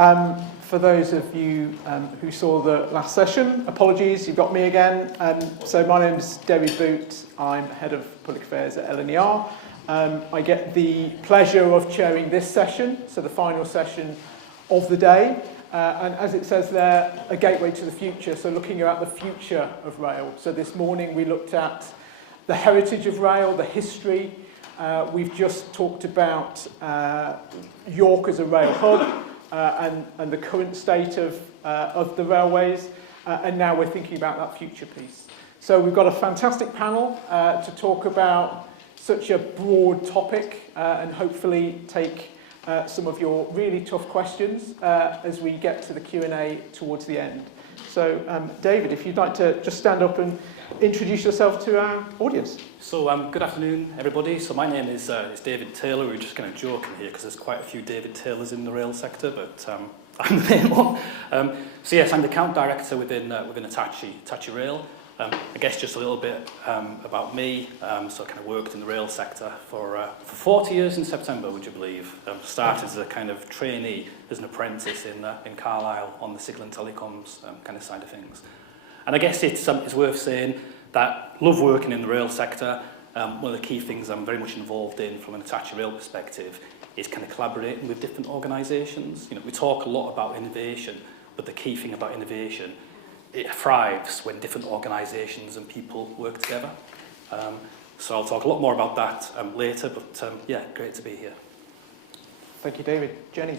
For those of you who saw the last session, apologies, you've got me again. So my name is David Boot. I'm Head of Public Affairs at LNER. I get the pleasure of chairing this session, so the final session of the day. And as it says there, a gateway to the future, so looking at the future of rail. So this morning we looked at the heritage of rail, the history. We've just talked about York as a rail hub and the current state of the railways, and now we're thinking about that future piece. So we've got a fantastic panel to talk about such a broad topic and hopefully take some of your really tough questions as we get to the Q&A towards the end. So David, if you'd like to just stand up and introduce yourself to our audience. So good afternoon, everybody. So my name is David Taylor. We're just kind of joking here because there's quite a few David Taylors in the rail sector, but I'm the main one. So yes, I'm the account director within Hitachi Rail. I guess just a little bit about me. So I kind of worked in the rail sector for 40 years in September, would you believe? Started as a kind of trainee, as an apprentice in Carlisle on the signal and telecoms kind of side of things. And I guess it's worth saying that I love working in the rail sector. One of the key things I'm very much involved in from an Hitachi Rail perspective is kind of collaborating with different organisations. You know, we talk a lot about innovation, but the key thing about innovation, it thrives when different organisations and people work together. So I'll talk a lot more about that later, but yeah, great to be here. Thank you, David. Jenny.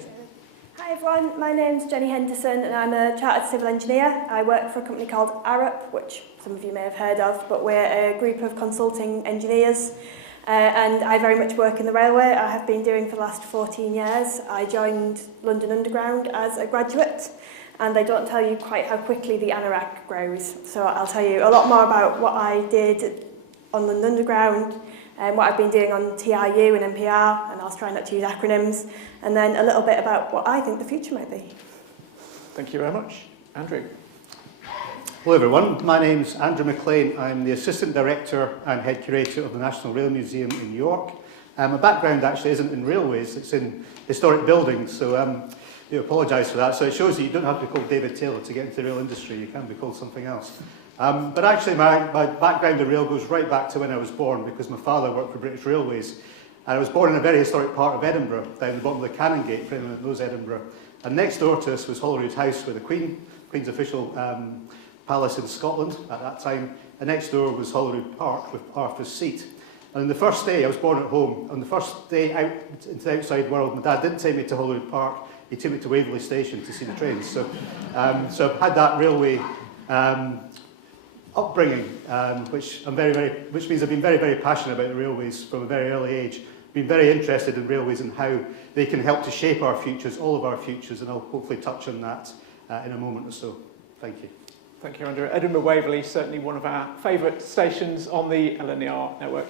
Hi everyone, my name's Jenny Henderson and I'm a chartered civil engineer. I work for a company called Arup, which some of you may have heard of, but we're a group of consulting engineers and I very much work in the railway. I have been doing for the last 14 years. I joined London Underground as a graduate and they don't tell you quite how quickly the anorak grows. So I'll tell you a lot more about what I did on London Underground and what I've been doing on TRU and NPR, and I'll try not to use acronyms, and then a little bit about what I think the future might be. Thank you very much. Andrew. Hello everyone, my name's Andrew McLean. I'm the Assistant Director and Head Curator of the National Rail Museum in York. My background actually isn't in railways, it's in historic buildings, so I do apologise for that. So it shows that you don't have to be called David Taylor to get into the rail industry, you can be called something else. But actually my background in rail goes right back to when I was born, because my father worked for British Railways. And I was born in a very historic part of Edinburgh, down the bottom of the Canongate, for anyone that knows Edinburgh. And next door to us was Holyrood House, with the Queen's official palace in Scotland at that time. And next door was Holyrood Park with Arthur's Seat. And on the first day, I was born at home, on the first day out into the outside world, my dad didn't take me to Holyrood Park, he took me to Waverley Station to see the trains. So, so I've had that railway upbringing, which means I've been very, very passionate about the railways from a very early age. Been very interested in railways and how they can help to shape our futures, all of our futures, and I'll hopefully touch on that in a moment or so. Thank you. Thank you, Andrew. Edinburgh Waverley, certainly one of our favourite stations on the LNER network.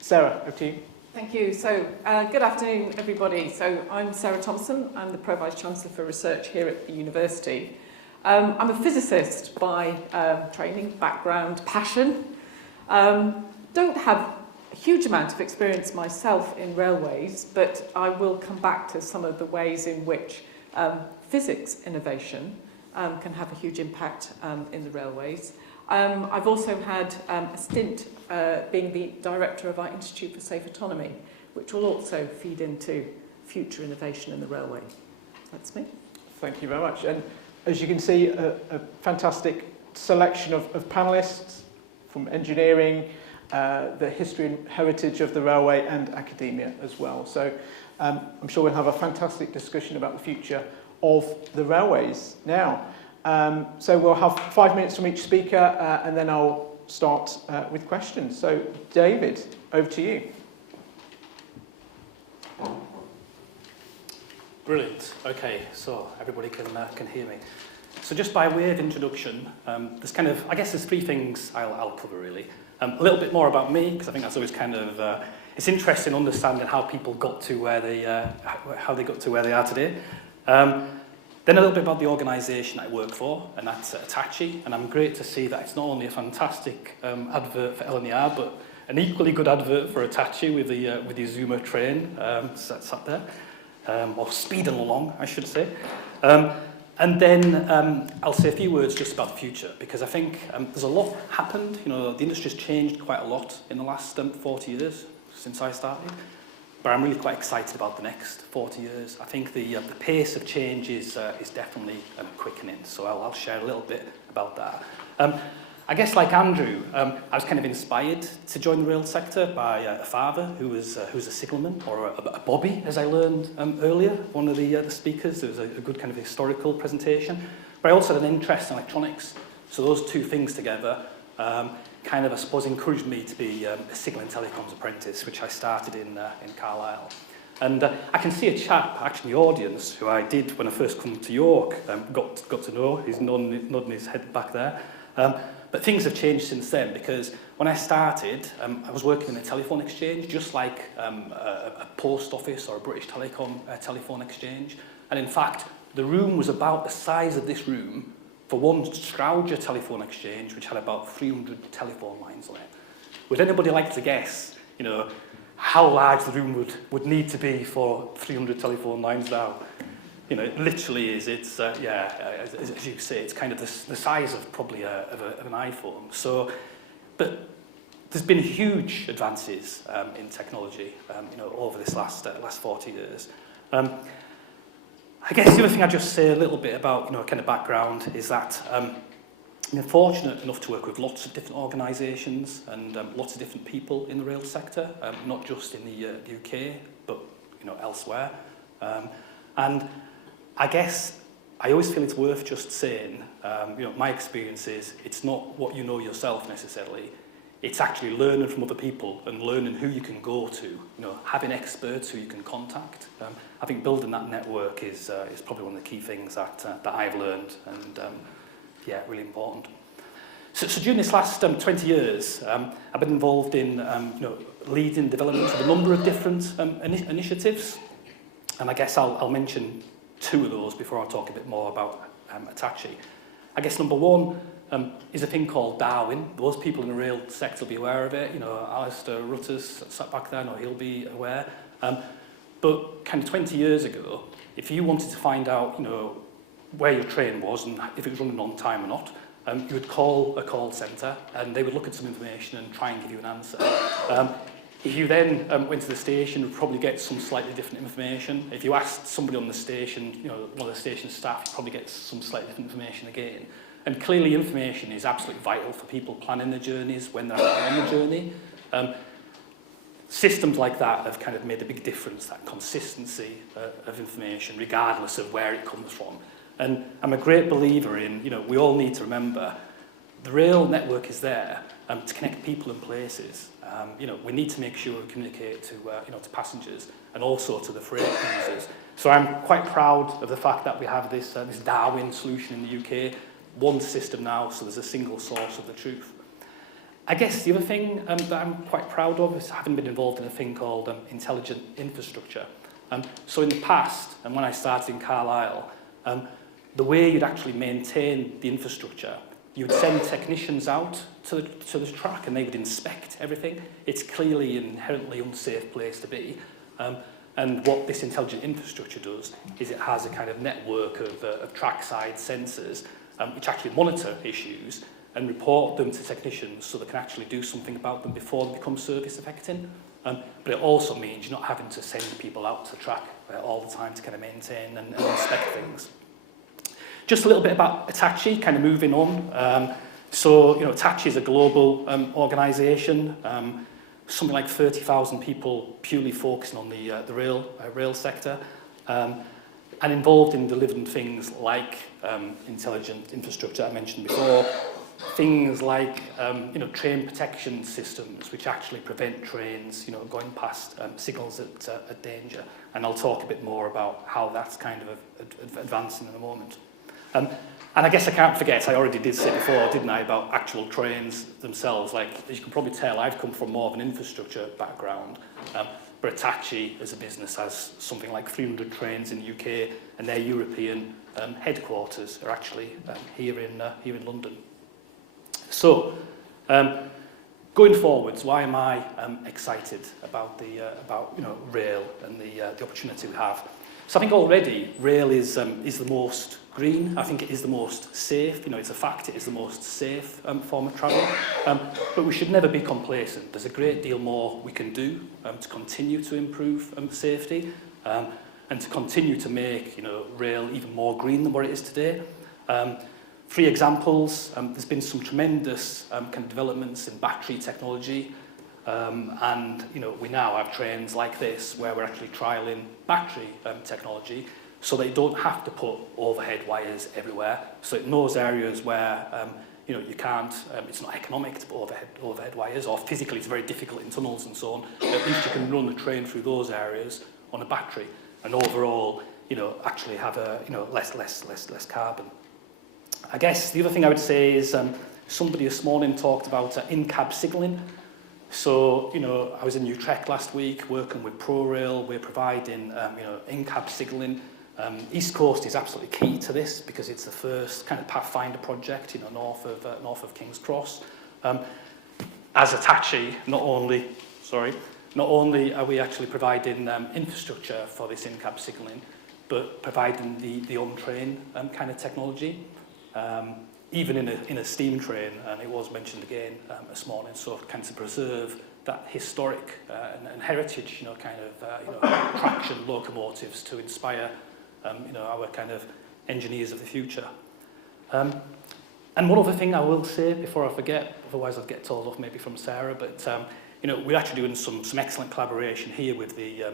Sarah, over to you. Thank you. So, good afternoon, everybody. So, I'm Sarah Thompson. I'm the Pro-Vice-Chancellor for Research here at the university. I'm a physicist by training, background, passion. Don't have a huge amount of experience myself in railways, but I will come back to some of the ways in which physics innovation can have a huge impact in the railways. I've also had a stint being the director of our Institute for Safe Autonomy, which will also feed into future innovation in the railway. That's me. Thank you very much. And as you can see, a fantastic selection of panellists from engineering, the history and heritage of the railway, and academia as well. So I'm sure we'll have a fantastic discussion about the future of the railways. Now, so we'll have 5 minutes from each speaker, and then I'll start with questions. So David, over to you. Brilliant. Okay, so everybody can hear me. So just by way of introduction, there's kind of, I guess there's three things I'll cover really. A little bit more about me, because I think that's always kind of, it's interesting understanding how people got to where they, how they got to where they are today. Then a little bit about the organisation I work for, and that's Hitachi. And I'm great to see that it's not only a fantastic advert for LNER, but an equally good advert for Hitachi with the Zoomer train sat there. or speeding along, I should say. And then I'll say a few words just about the future, because I think there's a lot happened. You know, the industry's changed quite a lot in the last 40 years since I started. But I'm really quite excited about the next 40 years. I think the pace of change is definitely quickening, so I'll share a little bit about that. I guess like Andrew, I was kind of inspired to join the rail sector by a father who was a signalman, or a bobby, as I learned earlier, one of the speakers. There was a good kind of historical presentation. But I also had an interest in electronics. So those two things together kind of, I suppose, encouraged me to be a signal and telecoms apprentice, which I started in Carlisle. And I can see a chap, actually in the audience, who I did when I first come to York, got to know. He's nodding his head back there. But things have changed since then, because when I started, I was working in a telephone exchange, just like a post office or a British Telecom telephone exchange. And in fact, the room was about the size of this room for one Strowger telephone exchange, which had about 300 telephone lines on it. Would anybody like to guess, you know, how large the room would need to be for 300 telephone lines now? You know, it literally is. It's as you say, it's kind of the size of probably of an iPhone. So, but there's been huge advances in technology, you know, over this last 40 years. I guess the other thing I'd just say a little bit about, you know, kind of background is that I'm fortunate enough to work with lots of different organisations and lots of different people in the rail sector, not just in the UK, but you know, elsewhere. And I guess I always feel it's worth just saying, you know, my experience is it's not what you know yourself necessarily. It's actually learning from other people and learning who you can go to, you know, having experts who you can contact. I think building that network is probably one of the key things that I've learned, and yeah, really important. So during this last 20 years, I've been involved in you know, leading development of a number of different initiatives, and I guess I'll mention two of those before I talk a bit more about Hitachi. I guess number one is a thing called Darwin. Those people in the rail sector will be aware of it. You know, Alistair Rutter's sat back there, no, he'll be aware. But kind of 20 years ago, if you wanted to find out, you know, where your train was and if it was running on time or not, you would call a call centre and they would look at some information and try and give you an answer. If you then went to the station, you'd probably get some slightly different information. If you asked somebody on the station, you know, one of the station staff, you'd probably get some slightly different information again. And clearly information is absolutely vital for people planning their journeys when they're actually on the journey. Systems like that have kind of made a big difference, that consistency of information, regardless of where it comes from. And I'm a great believer in, you know, we all need to remember the rail network is there to connect people and places. You know, we need to make sure we communicate to, you know, to passengers and also to the freight users. So I'm quite proud of the fact that we have this Darwin solution in the UK, one system now, so there's a single source of the truth. I guess the other thing that I'm quite proud of is having been involved in a thing called intelligent infrastructure. So in the past, and when I started in Carlisle, the way you'd actually maintain the infrastructure, you'd send technicians out to the track and they would inspect everything. It's clearly an inherently unsafe place to be. And what this intelligent infrastructure does is it has a kind of network of trackside sensors which actually monitor issues and report them to technicians so they can actually do something about them before they become service affecting. But it also means you're not having to send people out to the track all the time to kind of maintain and inspect things. Just a little bit about Hitachi, kind of moving on. So, you know, Hitachi is a global organisation, something like 30,000 people purely focusing on the rail sector, and involved in delivering things like intelligent infrastructure I mentioned before, things like you know, train protection systems which actually prevent trains, you know, going past signals at danger, and I'll talk a bit more about how that's kind of advancing in a moment. And I guess I can't forget, I already did say before, didn't I, about actual trains themselves. Like, as you can probably tell, I've come from more of an infrastructure background, but Hitachi as a business has something like 300 trains in the UK, and their European headquarters are actually here in London. So, going forwards, why am I excited about the you know, rail and the opportunity we have? So I think already rail is the most green. I think it is the most safe. You know, it's a fact it is the most safe form of travel. But we should never be complacent. There's a great deal more we can do to continue to improve safety and to continue to make, you know, rail even more green than what it is today. 3 examples. There's been some tremendous kind of developments in battery technology. And you know, we now have trains like this where we're actually trialling battery technology so that you don't have to put overhead wires everywhere. So in those areas where you know, you can't, it's not economic to put overhead wires, or physically it's very difficult in tunnels and so on, at least you can run the train through those areas on a battery and overall, you know, actually have a, you know, less carbon. I guess the other thing I would say is somebody this morning talked about in-cab signalling. So, you know, I was in Utrecht last week working with ProRail. We're providing, you know, in-cab signalling. East Coast is absolutely key to this because it's the first kind of Pathfinder project, you know, north of King's Cross. As Hitachi, not only are we actually providing infrastructure for this in-cab signalling, but providing the on-train kind of technology. Even in a steam train, and it was mentioned again this morning, so kind of to preserve that historic and heritage, you know, kind of you know, traction locomotives to inspire, you know, our kind of engineers of the future. And one other thing I will say before I forget, otherwise I'll get told off maybe from Sarah, but you know, we're actually doing some excellent collaboration here with the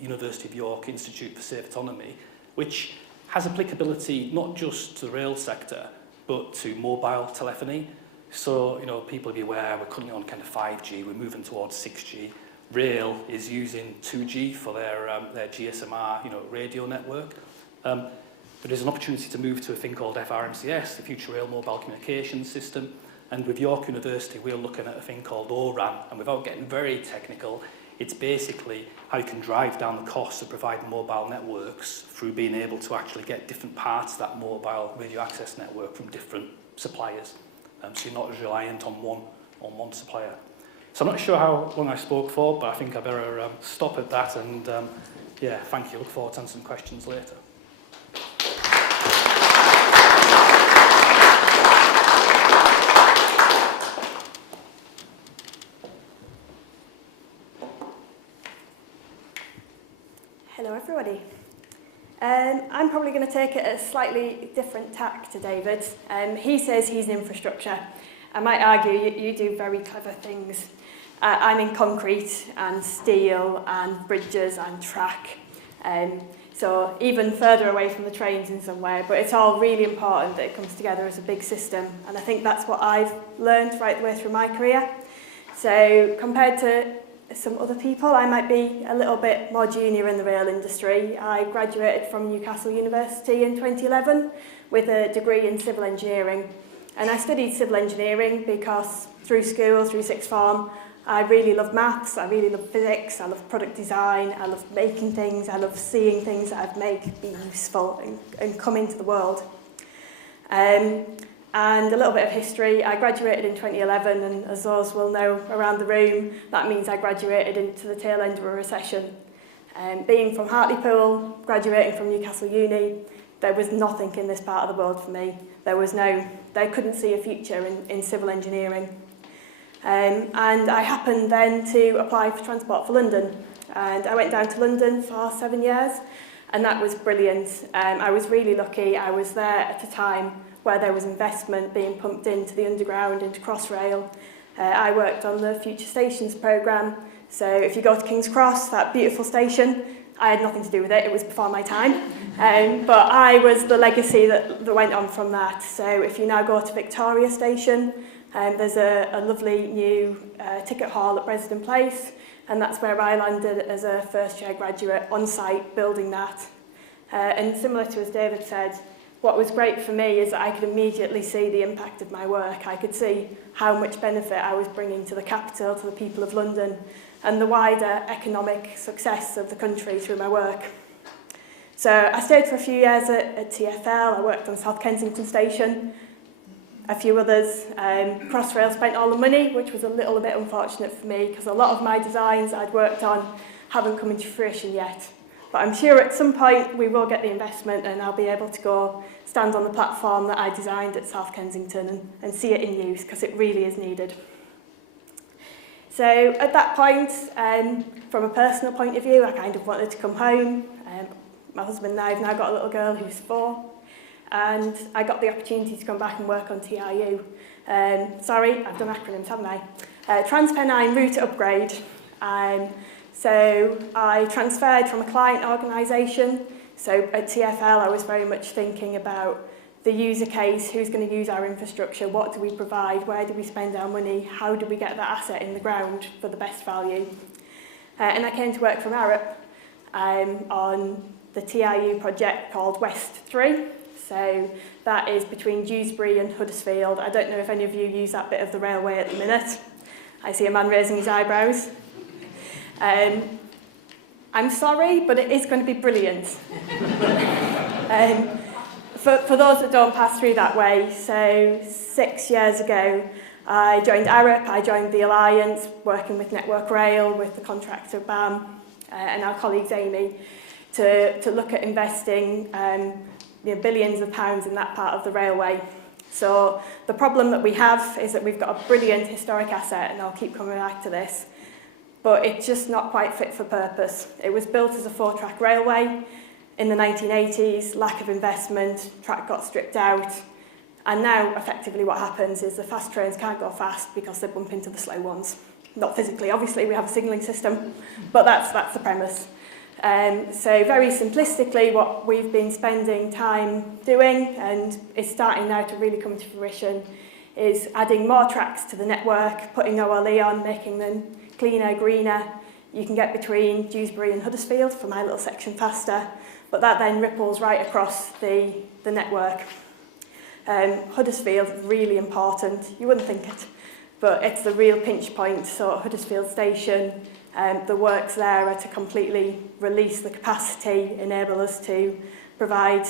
University of York Institute for Safe Autonomy, which has applicability not just to the rail sector, but to mobile telephony. So, you know, people be aware we're currently on kind of 5G, we're moving towards 6G. Rail is using 2G for their GSMR, you know, radio network. But there's an opportunity to move to a thing called FRMCS, the Future Rail Mobile Communications System. And with York University, we're looking at a thing called ORAN. And without getting very technical, it's basically how you can drive down the costs of providing mobile networks through being able to actually get different parts of that mobile radio access network from different suppliers. So you're not as reliant on one supplier. So I'm not sure how long I spoke for, but I think I better stop at that. And yeah, thank you. Look forward to answering questions later. Hello everybody. I'm probably going to take it a slightly different tack to David. He says he's in infrastructure. I might argue you do very clever things. I'm in concrete and steel and bridges and track. So even further away from the trains in some way, but it's all really important that it comes together as a big system. And I think that's what I've learned right the way through my career. So compared to some other people, I might be a little bit more junior in the rail industry. I graduated from Newcastle University in 2011 with a degree in civil engineering. And I studied civil engineering because through school, through sixth form, I really love maths, I really love physics, I love product design, I love making things, I love seeing things that I've made be useful and come into the world. And a little bit of history, I graduated in 2011, and as those will know around the room, that means I graduated into the tail end of a recession. Being from Hartlepool, graduating from Newcastle Uni, there was nothing in this part of the world for me. They couldn't see a future in civil engineering. And I happened then to apply for Transport for London. And I went down to London for 7 years, and that was brilliant. I was really lucky. I was there at a time where there was investment being pumped into the underground, into Crossrail. I worked on the Future Stations programme. So if you go to King's Cross, that beautiful station, I had nothing to do with it, it was before my time. But I was the legacy that went on from that. So if you now go to Victoria Station, there's a lovely new ticket hall at Bresden Place, and that's where I landed as a first-year graduate on site building that. And similar to as David said, what was great for me is that I could immediately see the impact of my work. I could see how much benefit I was bringing to the capital, to the people of London, and the wider economic success of the country through my work. So I stayed for a few years at TfL. I worked on South Kensington Station, a few others. Crossrail spent all the money, which was a little bit unfortunate for me, because a lot of my designs I'd worked on haven't come into fruition yet. But I'm sure at some point we will get the investment and I'll be able to go stand on the platform that I designed at South Kensington and see it in use, because it really is needed. So at that point, from a personal point of view, I kind of wanted to come home. My husband and I have now got a little girl who's 4, and I got the opportunity to come back and work on TRU. Sorry, I've done acronyms, haven't I? TransPennine Router Upgrade. So I transferred from a client organisation. So at TfL, I was very much thinking about the user case, who's going to use our infrastructure, what do we provide, where do we spend our money, how do we get that asset in the ground for the best value. And I came to work from Arup on the TRU project called West 3. So that is between Dewsbury and Huddersfield. I don't know if any of you use that bit of the railway at the minute. I see a man raising his eyebrows. I'm sorry, but it is going to be brilliant. For those that don't pass through that way, so 6 years ago, I joined Arup, I joined the Alliance, working with Network Rail, with the contractor BAM, and our colleagues Amy, to look at investing billions of pounds in that part of the railway. So the problem that we have is that we've got a brilliant historic asset, and I'll keep coming back to this, but it's just not quite fit for purpose. It was built as a 4-track railway in the 1980s, lack of investment, track got stripped out, and now effectively what happens is the fast trains can't go fast because they bump into the slow ones. Not physically, obviously, we have a signalling system, but that's the premise. So very simplistically, what we've been spending time doing, and is starting now to really come to fruition, is adding more tracks to the network, putting OLE on, making them cleaner, greener. You can get between Dewsbury and Huddersfield for my little section faster, but that then ripples right across the network. Huddersfield is really important. You wouldn't think it, but it's the real pinch point. So at Huddersfield Station, the works there are to completely release the capacity, enable us to provide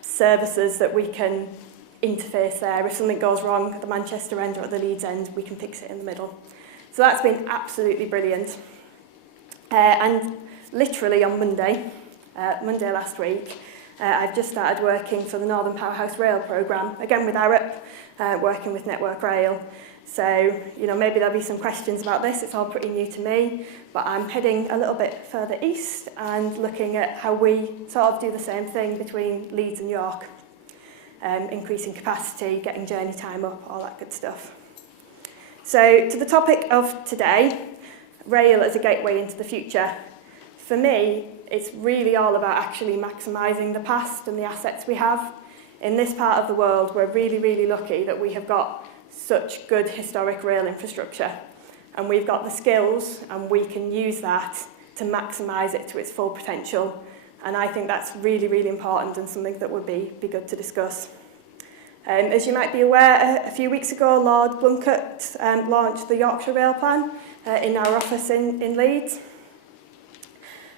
services that we can interface there. If something goes wrong at the Manchester end or at the Leeds end, we can fix it in the middle. So that's been absolutely brilliant. And literally on Monday last week, I've just started working for the Northern Powerhouse Rail programme, again with Arup, working with Network Rail. So, maybe there'll be some questions about this. It's all pretty new to me, but I'm heading a little bit further east and looking at how we sort of do the same thing between Leeds and York, increasing capacity, getting journey time up, all that good stuff. So, to the topic of today, rail as a gateway into the future. For me, it's really all about actually maximising the past and the assets we have. In this part of the world, we're really, really lucky that we have got such good historic rail infrastructure, and we've got the skills and we can use that to maximise it to its full potential, and I think that's really, really important and something that would be good to discuss. As you might be aware, a few weeks ago Lord Blunkett launched the Yorkshire Rail Plan in our office in Leeds,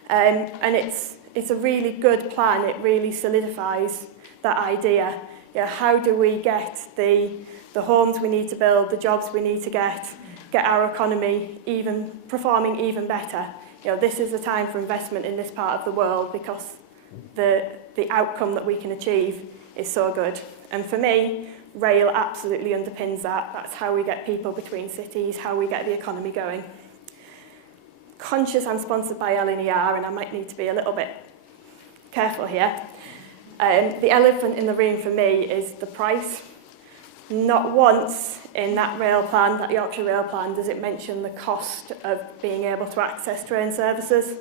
and it's a really good plan. It really solidifies that idea. How do we get the homes we need to build, the jobs we need to get our economy performing even better? This is a time for investment in this part of the world because the outcome that we can achieve is so good. And for me, rail absolutely underpins that. That's how we get people between cities, how we get the economy going. Conscious I'm sponsored by LNER, and I might need to be a little bit careful here. The elephant in the room for me is the price. Not once in that rail plan, that Yorkshire Rail Plan, does it mention the cost of being able to access train services.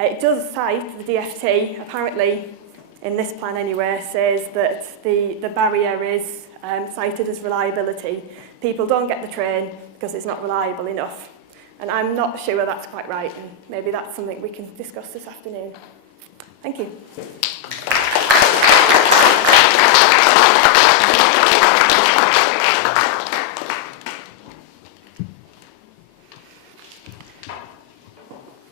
It does cite the DFT, apparently, in this plan anyway, says that the barrier is cited as reliability. People don't get the train because it's not reliable enough. And I'm not sure that's quite right, and maybe that's something we can discuss this afternoon. Thank you.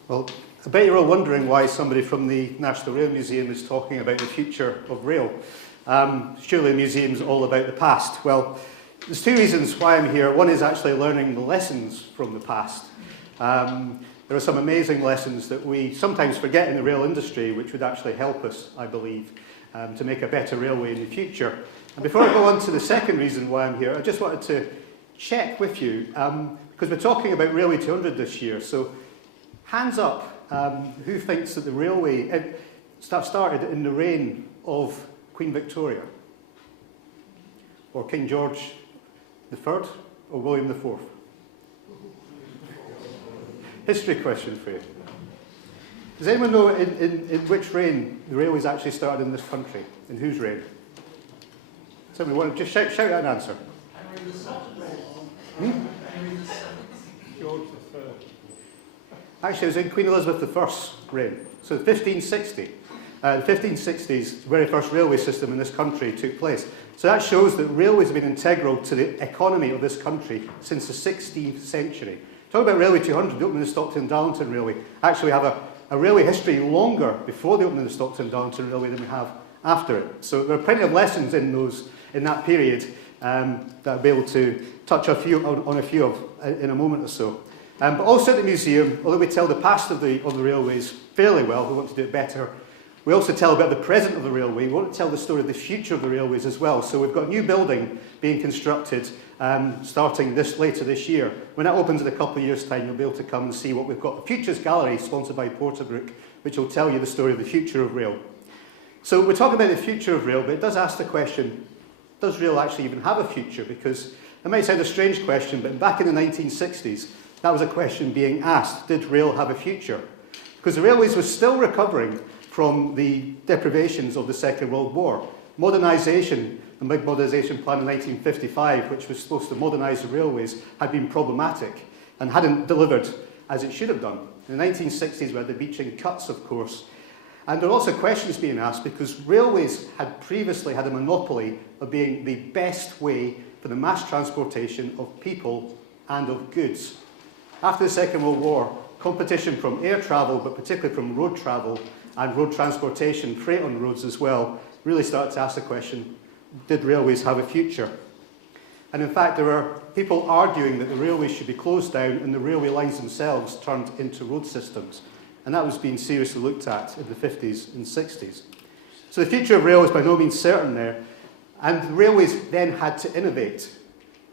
Well, I bet you're all wondering why somebody from the National Rail Museum is talking about the future of rail. Surely a museum's all about the past. Well, there's two reasons why I'm here. One is actually learning the lessons from the past. there are some amazing lessons that we sometimes forget in the rail industry, which would actually help us, I believe, to make a better railway in the future. And before I go on to the second reason why I'm here, I just wanted to check with you, because we're talking about Railway 200 this year. So hands up, who thinks that the railway started in the reign of Queen Victoria? Or King George III? Or William IV? History question for you. Does anyone know in which reign the railways actually started in this country? In whose reign? Somebody want to just shout out an answer. George III. Actually, it was in Queen Elizabeth I's reign. So 1560. The 1560s, the very first railway system in this country took place. So that shows that railways have been integral to the economy of this country since the 16th century. Talking about Railway 200, the opening of the Stockton-Darlington Railway, actually we have a railway history longer before the opening of the Stockton-Darlington Railway than we have after it. So there are plenty of lessons in that period that I'll be able to touch on a few of in a moment or so. But also at the museum, although we tell the past of the railways fairly well, we want to do it better, we also tell about the present of the railway. We want to tell the story of the future of the railways as well. So we've got a new building being constructed starting later this year. When that opens in a couple of years' time, you'll be able to come and see what we've got. The Futures Gallery, sponsored by Porterbrook, which will tell you the story of the future of rail. So we're talking about the future of rail, but it does ask the question, does rail actually even have a future? Because it might sound a strange question, but back in the 1960s, that was a question being asked. Did rail have a future? Because the railways were still recovering from the deprivations of the Second World War. Modernisation, the big modernisation plan in 1955, which was supposed to modernise the railways, had been problematic and hadn't delivered as it should have done. In the 1960s, we had the Beeching cuts, of course. And there are also questions being asked because railways had previously had a monopoly of being the best way for the mass transportation of people and of goods. After the Second World War, competition from air travel, but particularly from road travel and road transportation, freight on roads as well, really started to ask the question, did railways have a future? And in fact, there are people arguing that the railways should be closed down and the railway lines themselves turned into road systems. And that was being seriously looked at in the 50s and 60s. So the future of rail is by no means certain there. And the railways then had to innovate.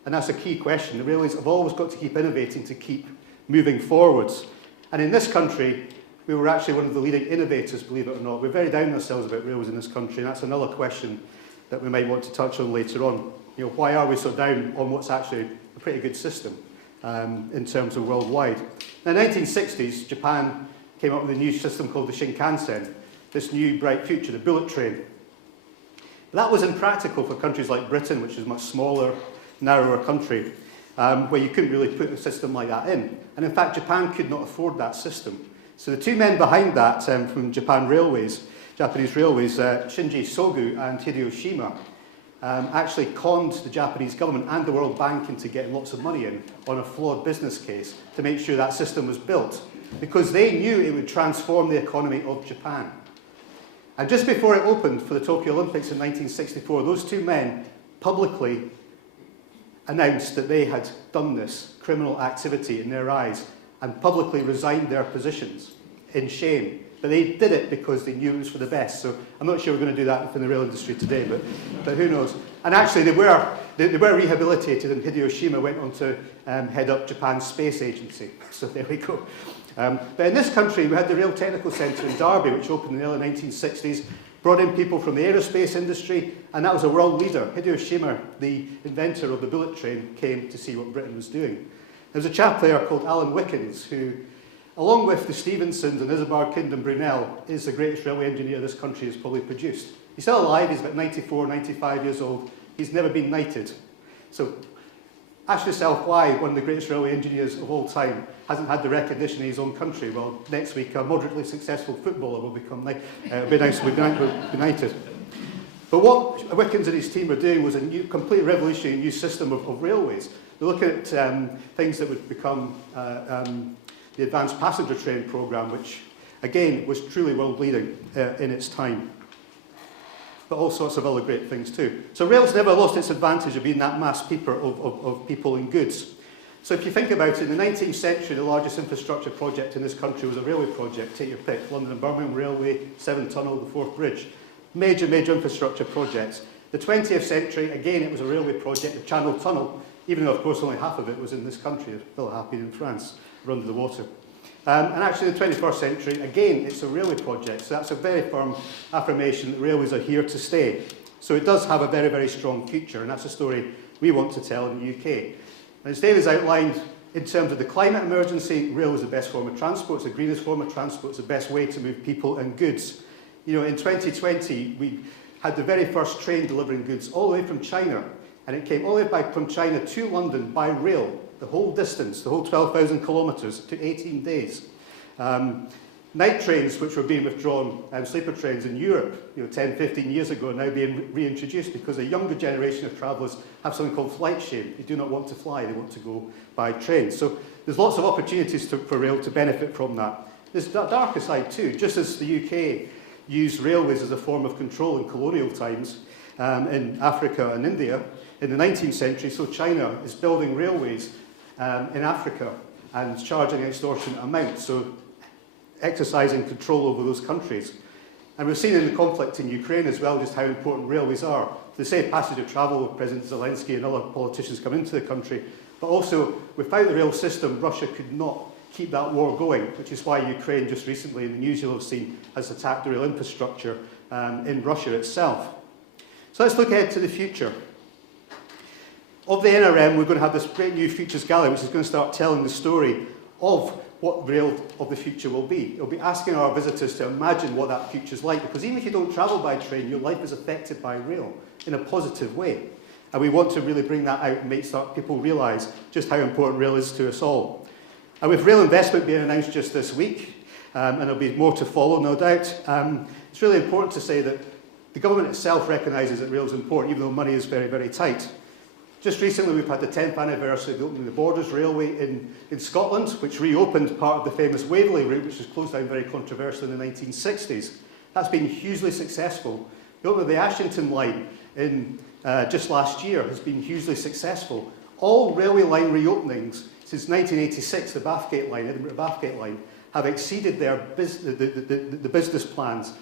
And that's a key question. The railways have always got to keep innovating to keep moving forwards. And in this country, we were actually one of the leading innovators, believe it or not. We're very down on ourselves about railways in this country, and that's another question that we might want to touch on later on. You know, why are we so down on what's actually a pretty good system in terms of worldwide? Now, in the 1960s, Japan came up with a new system called the Shinkansen, this new bright future, the bullet train. That was impractical for countries like Britain, which is a much smaller, narrower country, where you couldn't really put a system like that in. And in fact, Japan could not afford that system. So the two men behind that from Japanese Railways, Shinji Sogu and Hideo Shima, actually conned the Japanese government and the World Bank into getting lots of money in on a flawed business case to make sure that system was built, because they knew it would transform the economy of Japan. And just before it opened for the Tokyo Olympics in 1964, those two men publicly announced that they had done this criminal activity in their eyes and publicly resigned their positions in shame. But they did it because they knew it was for the best. So I'm not sure we're going to do that in the rail industry today, but who knows. And actually they were rehabilitated, and Hideo Shima went on to head up Japan's space agency. So there we go. But in this country, we had the Rail Technical Centre in Derby, which opened in the early 1960s, brought in people from the aerospace industry, and that was a world leader. Hideo Shima, the inventor of the bullet train, came to see what Britain was doing. There was a chap there called Alan Wickens, who, along with the Stevensons and Isobar Kingdom Brunel, is the greatest railway engineer this country has probably produced. He's still alive, he's about 94, 95 years old. He's never been knighted. So ask yourself why one of the greatest railway engineers of all time hasn't had the recognition in his own country. Well, next week a moderately successful footballer will become knighted. But what Wickens and his team were doing was a new, completely revolutionary new system of railways. They're looking at things that would become the Advanced Passenger Train programme, which, again, was truly world-leading in its time. But all sorts of other great things too. So rail's never lost its advantage of being that mass keeper of people and goods. So if you think about it, in the 19th century, the largest infrastructure project in this country was a railway project. Take your pick: London and Birmingham Railway, Severn Tunnel, the Forth Bridge. Major, major infrastructure projects. The 20th century, again, it was a railway project, the Channel Tunnel, even though, of course, only half of it was in this country. It still happened in France, or under the water. And actually, the 21st century, again, it's a railway project. So that's a very firm affirmation that railways are here to stay. So it does have a very, very strong future, and that's a story we want to tell in the UK. And as David's outlined, in terms of the climate emergency, rail is the best form of transport. It's the greenest form of transport. It's the best way to move people and goods. You know, in 2020, we had the very first train delivering goods all the way from China, and it came all the way back from China to London by rail, the whole distance, the whole 12,000 kilometres, took 18 days. Night trains, which were being withdrawn, sleeper trains in Europe, 10, 15 years ago, are now being reintroduced because a younger generation of travellers have something called flight shame. They do not want to fly, they want to go by train. So there's lots of opportunities for rail to benefit from that. There's a darker side too. Just as the UK used railways as a form of control in colonial times in Africa and India in the 19th century, so China is building railways in Africa and charging extortionate amounts. So exercising control over those countries. And we've seen in the conflict in Ukraine as well just how important railways are. The safe passage of travel with President Zelensky and other politicians come into the country, but also without the rail system, Russia could not keep that war going, which is why Ukraine just recently, in the news you'll have seen, has attacked the rail infrastructure in Russia itself. So let's look ahead to the future. Of the NRM, we're going to have this great new Futures Gallery, which is going to start telling the story of what rail of the future will be. It'll be asking our visitors to imagine what that future's like, because even if you don't travel by train, your life is affected by rail in a positive way. And we want to really bring that out and make people realise just how important rail is to us all. And with rail investment being announced just this week, and there'll be more to follow, no doubt, it's really important to say that the government itself recognises that rail is important, even though money is very, very tight. Just recently, we've had the 10th anniversary of the opening of the Borders Railway in Scotland, which reopened part of the famous Waverley route, which was closed down very controversially in the 1960s. That's been hugely successful. The opening of the Ashington line in just last year has been hugely successful. All railway line reopenings since 1986, the Bathgate line, Edinburgh Bathgate line, have exceeded their the business plans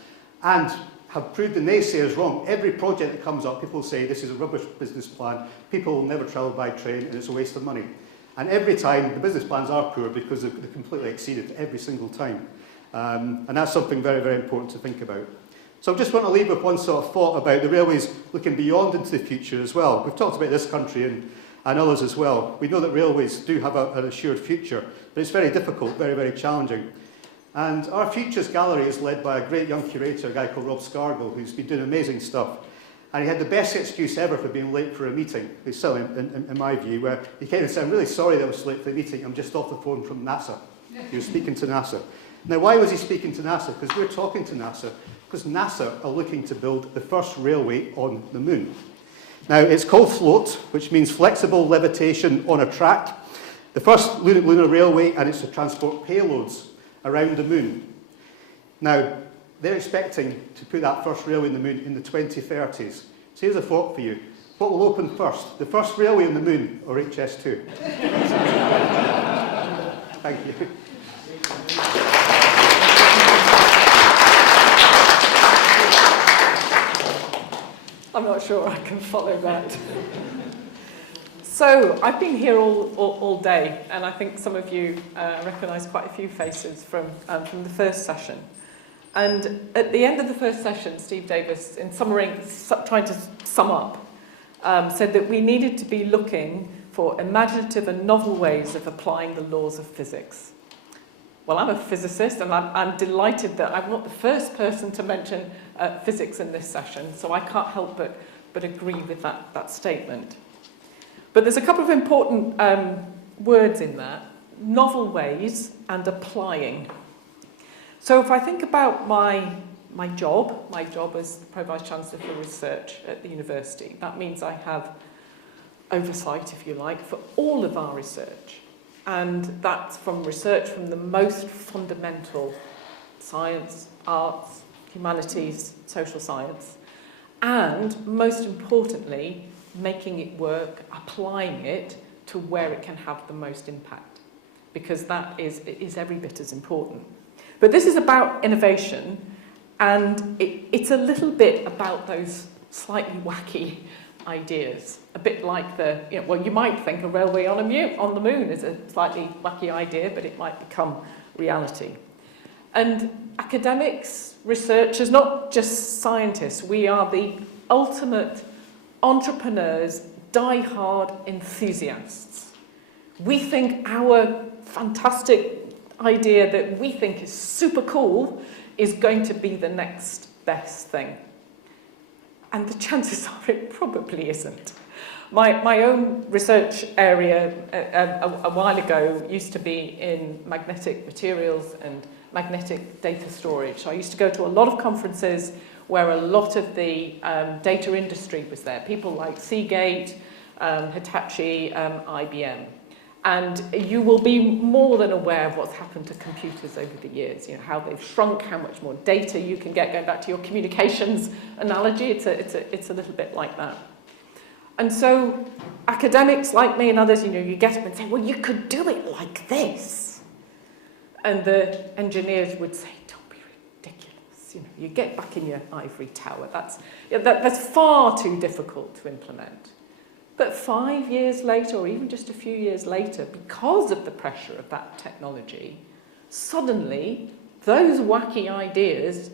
and have proved the naysayers wrong. Every project that comes up, people say this is a rubbish business plan, people will never travel by train and it's a waste of money. And every time the business plans are poor because they're completely exceeded every single time. And that's something very, very important to think about. So I just want to leave with one sort of thought about the railways looking beyond into the future as well. We've talked about this country and others as well. We know that railways do have an assured future, but it's very difficult, very, very challenging. And our Futures Gallery is led by a great young curator, a guy called Rob Scargill, who's been doing amazing stuff. And he had the best excuse ever for being late for a meeting, in my view, where he came and said, I'm really sorry that I was late for the meeting, I'm just off the phone from NASA. He was speaking to NASA. Now, why was he speaking to NASA? Because we're talking to NASA, because NASA are looking to build the first railway on the moon. Now, it's called FLOAT, which means flexible levitation on a track. The first lunar railway, and it's to transport payloads around the moon. Now, they're expecting to put that first railway in the moon in the 2030s. So here's a thought for you. What will open first, the first railway on the moon or HS2? Thank you. I'm not sure I can follow that. So I've been here all day, and I think some of you recognise quite a few faces from the first session. And at the end of the first session, Steve Davis, in trying to sum up, said that we needed to be looking for imaginative and novel ways of applying the laws of physics. Well, I'm a physicist, and I'm delighted that I'm not the first person to mention physics in this session, so I can't help but agree with that statement. But there's a couple of important words in that: novel ways and applying. So if I think about my job as the Pro-Vice-Chancellor for Research at the university, that means I have oversight, if you like, for all of our research. And that's from research from the most fundamental science, arts, humanities, social science, and most importantly, making it work, applying it to where it can have the most impact, because that is every bit as important. But this is about innovation, and it's a little bit about those slightly wacky ideas. A bit like you might think a railway on the moon is a slightly wacky idea, but it might become reality. And academics, researchers, not just scientists, we are the ultimate entrepreneurs, die-hard enthusiasts. We think our fantastic idea that we think is super cool is going to be the next best thing. And the chances are it probably isn't. My own research area a while ago used to be in magnetic materials and magnetic data storage. So I used to go to a lot of conferences where a lot of the data industry was there. People like Seagate, Hitachi, IBM. And you will be more than aware of what's happened to computers over the years, how they've shrunk, how much more data you can get. Going back to your communications analogy, it's a little bit like that. And so academics like me and others, you get up and say, well, you could do it like this. And the engineers would say, don't be ridiculous. You get back in your ivory tower. That's far too difficult to implement. But 5 years later, or even just a few years later, because of the pressure of that technology, suddenly those wacky ideas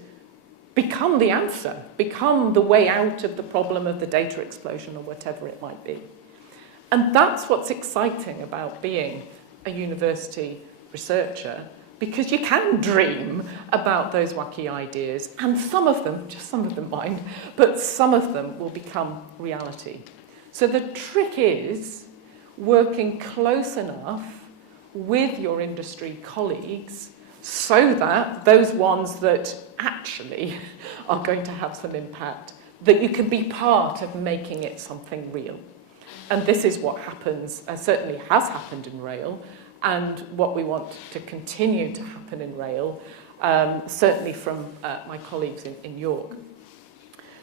become the answer, become the way out of the problem of the data explosion or whatever it might be. And that's what's exciting about being a university researcher, because you can dream about those wacky ideas, and some of them, just some of them mind, but some of them will become reality. So the trick is working close enough with your industry colleagues so that those ones that actually are going to have some impact, that you can be part of making it something real. And this is what happens, certainly has happened in rail, and what we want to continue to happen in rail, certainly from my colleagues in York.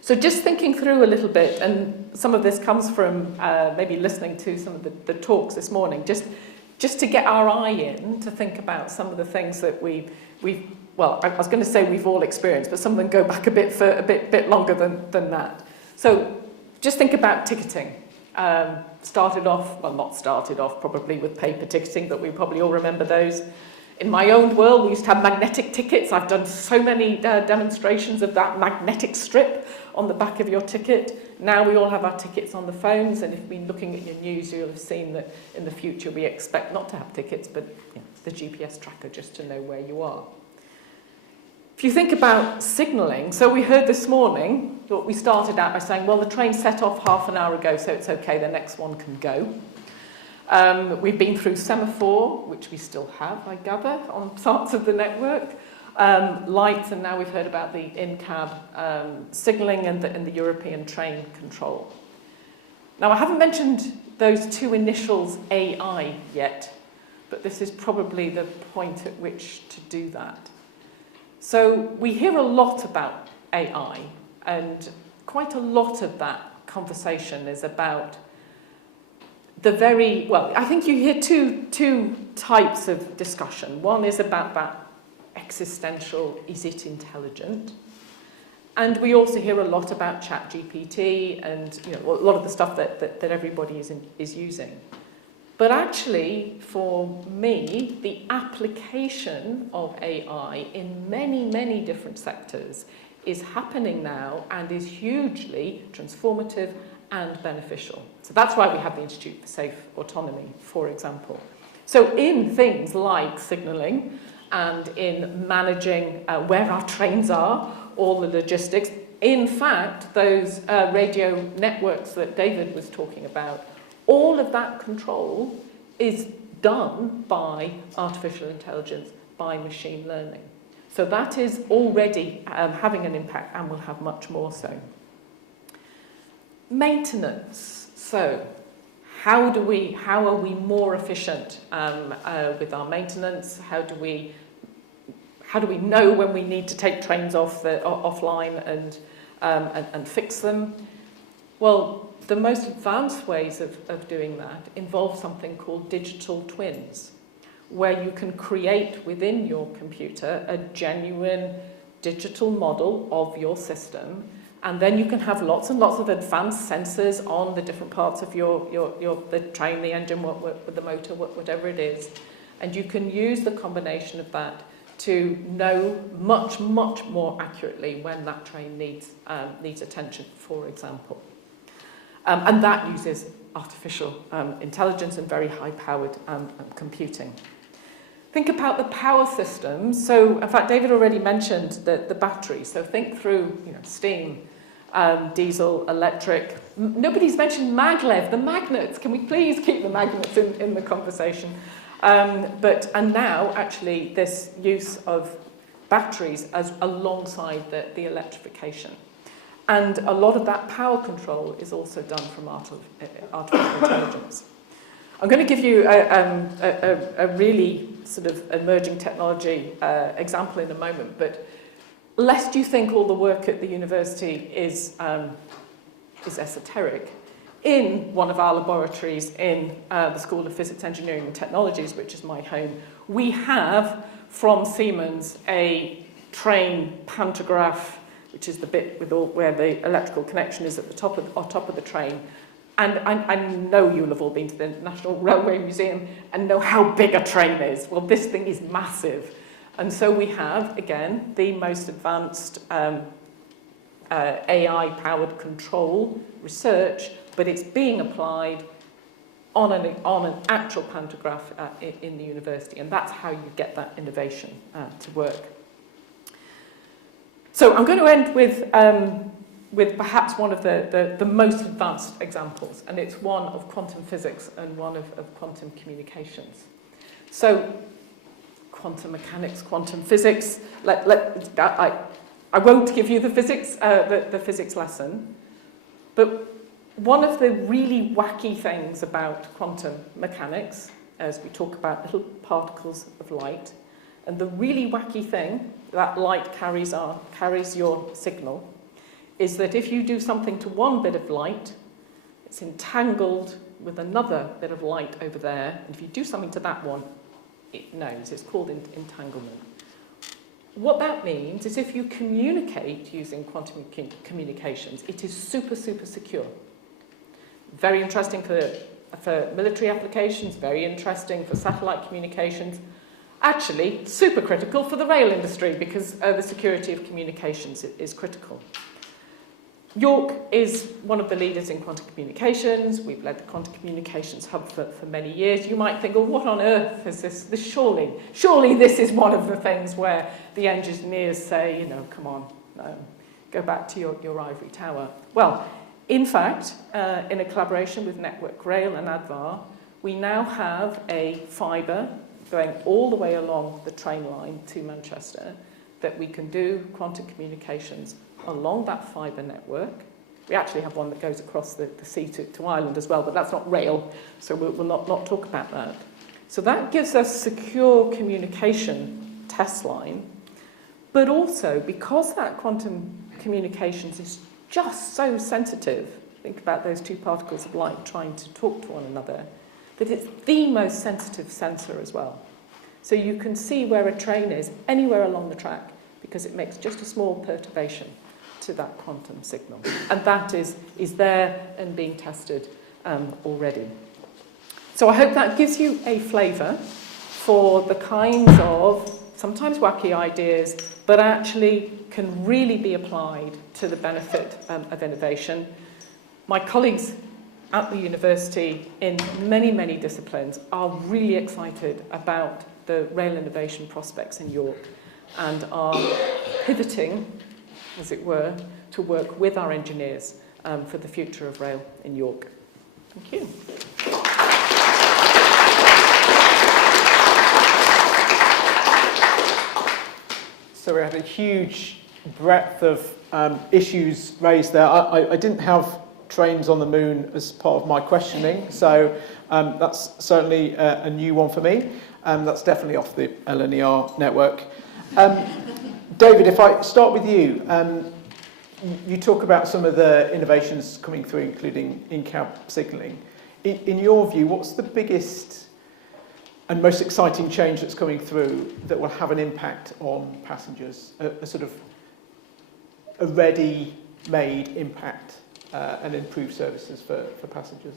So just thinking through a little bit, and some of this comes from maybe listening to some of the talks this morning, just to get our eye in to think about some of the things that we've well, I was going to say we've all experienced, but some of them go back a bit longer than that. So just think about ticketing. Not started off probably with paper ticketing, but we probably all remember those. In my own world, we used to have magnetic tickets. I've done so many demonstrations of that magnetic strip on the back of your ticket. Now we all have our tickets on the phones, and if you've been looking at your news, you'll have seen that in the future we expect not to have tickets, but the GPS tracker just to know where you are. If you think about signalling, so we heard this morning that we started out by saying, well, the train set off half an hour ago, so it's okay, the next one can go. We've been through semaphore, which we still have, I gather, on parts of the network. Lights, and now we've heard about the in-cab signalling and the European train control. Now, I haven't mentioned those two initials AI yet, but this is probably the point at which to do that. So we hear a lot about AI, and quite a lot of that conversation is about I think you hear two types of discussion. One is about that existential, is it intelligent? And we also hear a lot about ChatGPT and a lot of the stuff that everybody is using. But actually, for me, the application of AI in many, many different sectors is happening now and is hugely transformative and beneficial. So that's why we have the Institute for Safe Autonomy, for example. So in things like signalling and in managing where our trains are, all the logistics, in fact, those radio networks that David was talking about, all of that control is done by artificial intelligence, by machine learning. So that is already having an impact and will have much more so. Maintenance. So how are we more efficient with our maintenance? How do we know when we need to take trains offline and fix them? Well, the most advanced ways of doing that involve something called digital twins, where you can create within your computer a genuine digital model of your system, and then you can have lots and lots of advanced sensors on the different parts of the train, the engine, the motor, whatever it is, and you can use the combination of that to know much, much more accurately when that train needs attention, for example. And that uses artificial intelligence and very high-powered computing. Think about the power systems. So, in fact, David already mentioned the battery. So think through, steam, diesel, electric. Nobody's mentioned maglev, the magnets. Can we please keep the magnets in the conversation? And now, actually, this use of batteries as alongside the electrification. And a lot of that power control is also done from artificial intelligence. I'm going to give you a really sort of emerging technology example in a moment, but lest you think all the work at the university is esoteric, in one of our laboratories in the School of Physics, Engineering and Technologies, which is my home, we have from Siemens a train pantograph, which is the bit where the electrical connection is at the top of the train. And I know you'll have all been to the National Railway Museum and know how big a train is. Well, this thing is massive. And so we have, again, the most advanced AI-powered control research, but it's being applied on an actual pantograph in the university. And that's how you get that innovation to work. So I'm going to end with perhaps one of the most advanced examples, and it's one of quantum physics and one of quantum communications. So quantum mechanics, quantum physics, I won't give you the physics lesson, but one of the really wacky things about quantum mechanics, as we talk about little particles of light, and the really wacky thing that light carries your signal, is that if you do something to one bit of light, it's entangled with another bit of light over there, and if you do something to that one, it knows. It's called entanglement. What that means is if you communicate using quantum communications, it is super, super secure. Very interesting for military applications, very interesting for satellite communications, actually super critical for the rail industry because the security of communications is critical. York is one of the leaders in quantum communications. We've led the Quantum Communications Hub for many years. You might think, well, what on earth is this? Surely this is one of the things where the engineers say, come on, go back to your ivory tower. Well, in fact, in a collaboration with Network Rail and Advar, we now have a fibre going all the way along the train line to Manchester that we can do quantum communications along that fibre network. We actually have one that goes across the sea to Ireland as well, but that's not rail, so we'll not talk about that. So that gives us secure communication test line, but also because that quantum communications is just so sensitive, think about those two particles of light trying to talk to one another, that it's the most sensitive sensor as well. So you can see where a train is anywhere along the track because it makes just a small perturbation to that quantum signal. And that is there and being tested already. So I hope that gives you a flavour for the kinds of sometimes wacky ideas, but actually can really be applied to the benefit of innovation. My colleagues at the university in many, many disciplines are really excited about the rail innovation prospects in York and are pivoting, as it were, to work with our engineers for the future of rail in York. Thank you. So we had a huge breadth of issues raised there. I didn't have trains on the moon as part of my questioning, so that's certainly a new one for me. That's definitely off the LNER network. David, if I start with you, you talk about some of the innovations coming through, including in-cab signalling. In your view, what's the biggest and most exciting change that's coming through that will have an impact on passengers? A sort of a ready-made impact and improved services for passengers?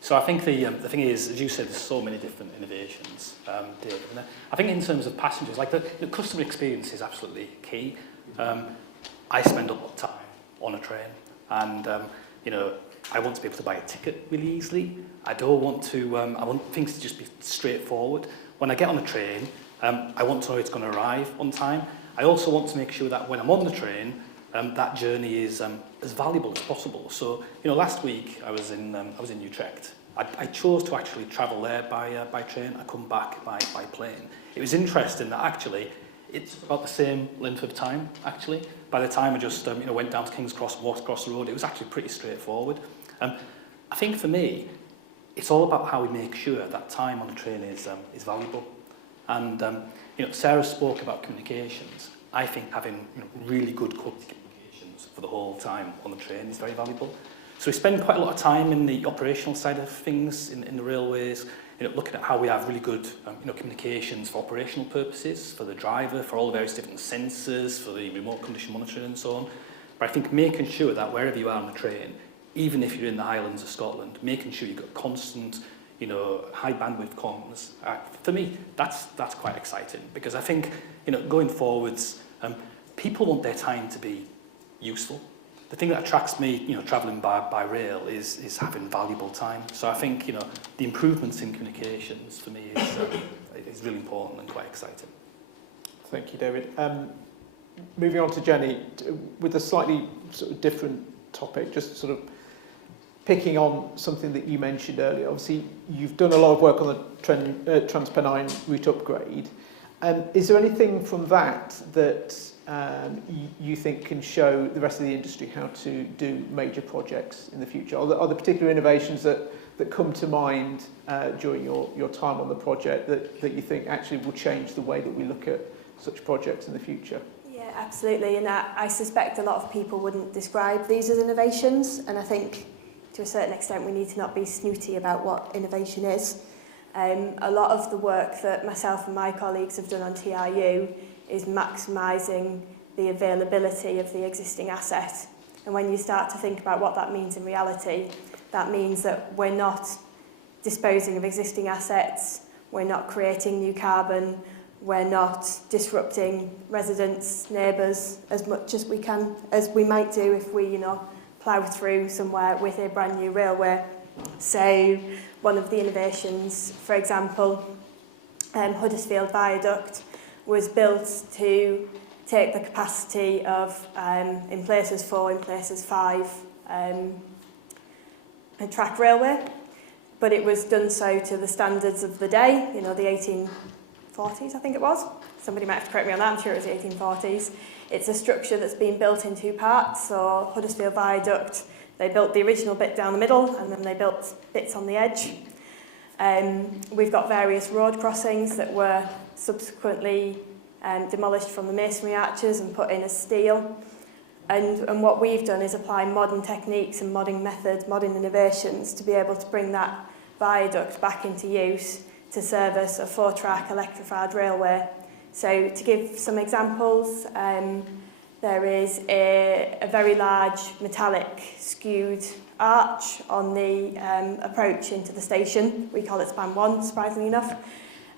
So I think the thing is, as you said, there's so many different innovations, David. And I think in terms of passengers, like the customer experience is absolutely key. I spend a lot of time on a train, and you know, I want to be able to buy a ticket really easily. I don't want to. I want things to just be straightforward. When I get on a train, I want to know it's going to arrive on time. I also want to make sure that when I'm on the train, that journey is as valuable as possible. So, you know, last week I was in Utrecht. I chose to actually travel there by train. I come back by plane. It was interesting that actually it's about the same length of time. Actually, by the time I just you know, went down to King's Cross and walked across the road, it was actually pretty straightforward. I think for me, it's all about how we make sure that time on the train is valuable. And you know, Sarah spoke about communications. I think having, you know, really good quality communications for the whole time on the train is very valuable. So we spend quite a lot of time in the operational side of things in the railways, you know, looking at how we have really good you know, communications for operational purposes, for the driver, for all the various different sensors, for the remote condition monitoring and so on. But I think making sure that wherever you are on the train, even if you're in the Highlands of Scotland, making sure you've got constant, you know, high bandwidth comms, for me, that's quite exciting, because I think, you know, going forwards, people want their time to be useful. The thing that attracts me, you know, travelling by rail is having valuable time. So I think, you know, the improvements in communications for me is really important and quite exciting. Thank you, David. Moving on to Jenny, with a slightly sort of different topic, just sort of picking on something that you mentioned earlier. Obviously, you've done a lot of work on the Transpennine route upgrade. Is there anything from that you think can show the rest of the industry how to do major projects in the future? Are there particular innovations that come to mind during your time on the project that you think actually will change the way that we look at such projects in the future? Yeah, absolutely. And I suspect a lot of people wouldn't describe these as innovations. And I think to a certain extent we need to not be snooty about what innovation is. A lot of the work that myself and my colleagues have done on TRU is maximising the availability of the existing asset. And when you start to think about what that means in reality, that means that we're not disposing of existing assets, we're not creating new carbon, we're not disrupting residents, neighbours as much as we might do if we, you know, plough through somewhere with a brand new railway. So one of the innovations, for example, Huddersfield Viaduct was built to take the capacity of, in places 4, in places 5, a track railway, but it was done so to the standards of the day, you know, the 1840s, I think it was. Somebody might have to correct me on that, I'm sure it was the 1840s. It's a structure that's been built in 2 parts, so Huddersfield Viaduct, they built the original bit down the middle and then they built bits on the edge. We've got various road crossings that were subsequently demolished from the masonry arches and put in as steel. And what we've done is apply modern techniques and modern methods, modern innovations to be able to bring that viaduct back into use to service a 4-track electrified railway. So to give some examples, there is a very large metallic skewed arch on the approach into the station. We call it span 1, surprisingly enough.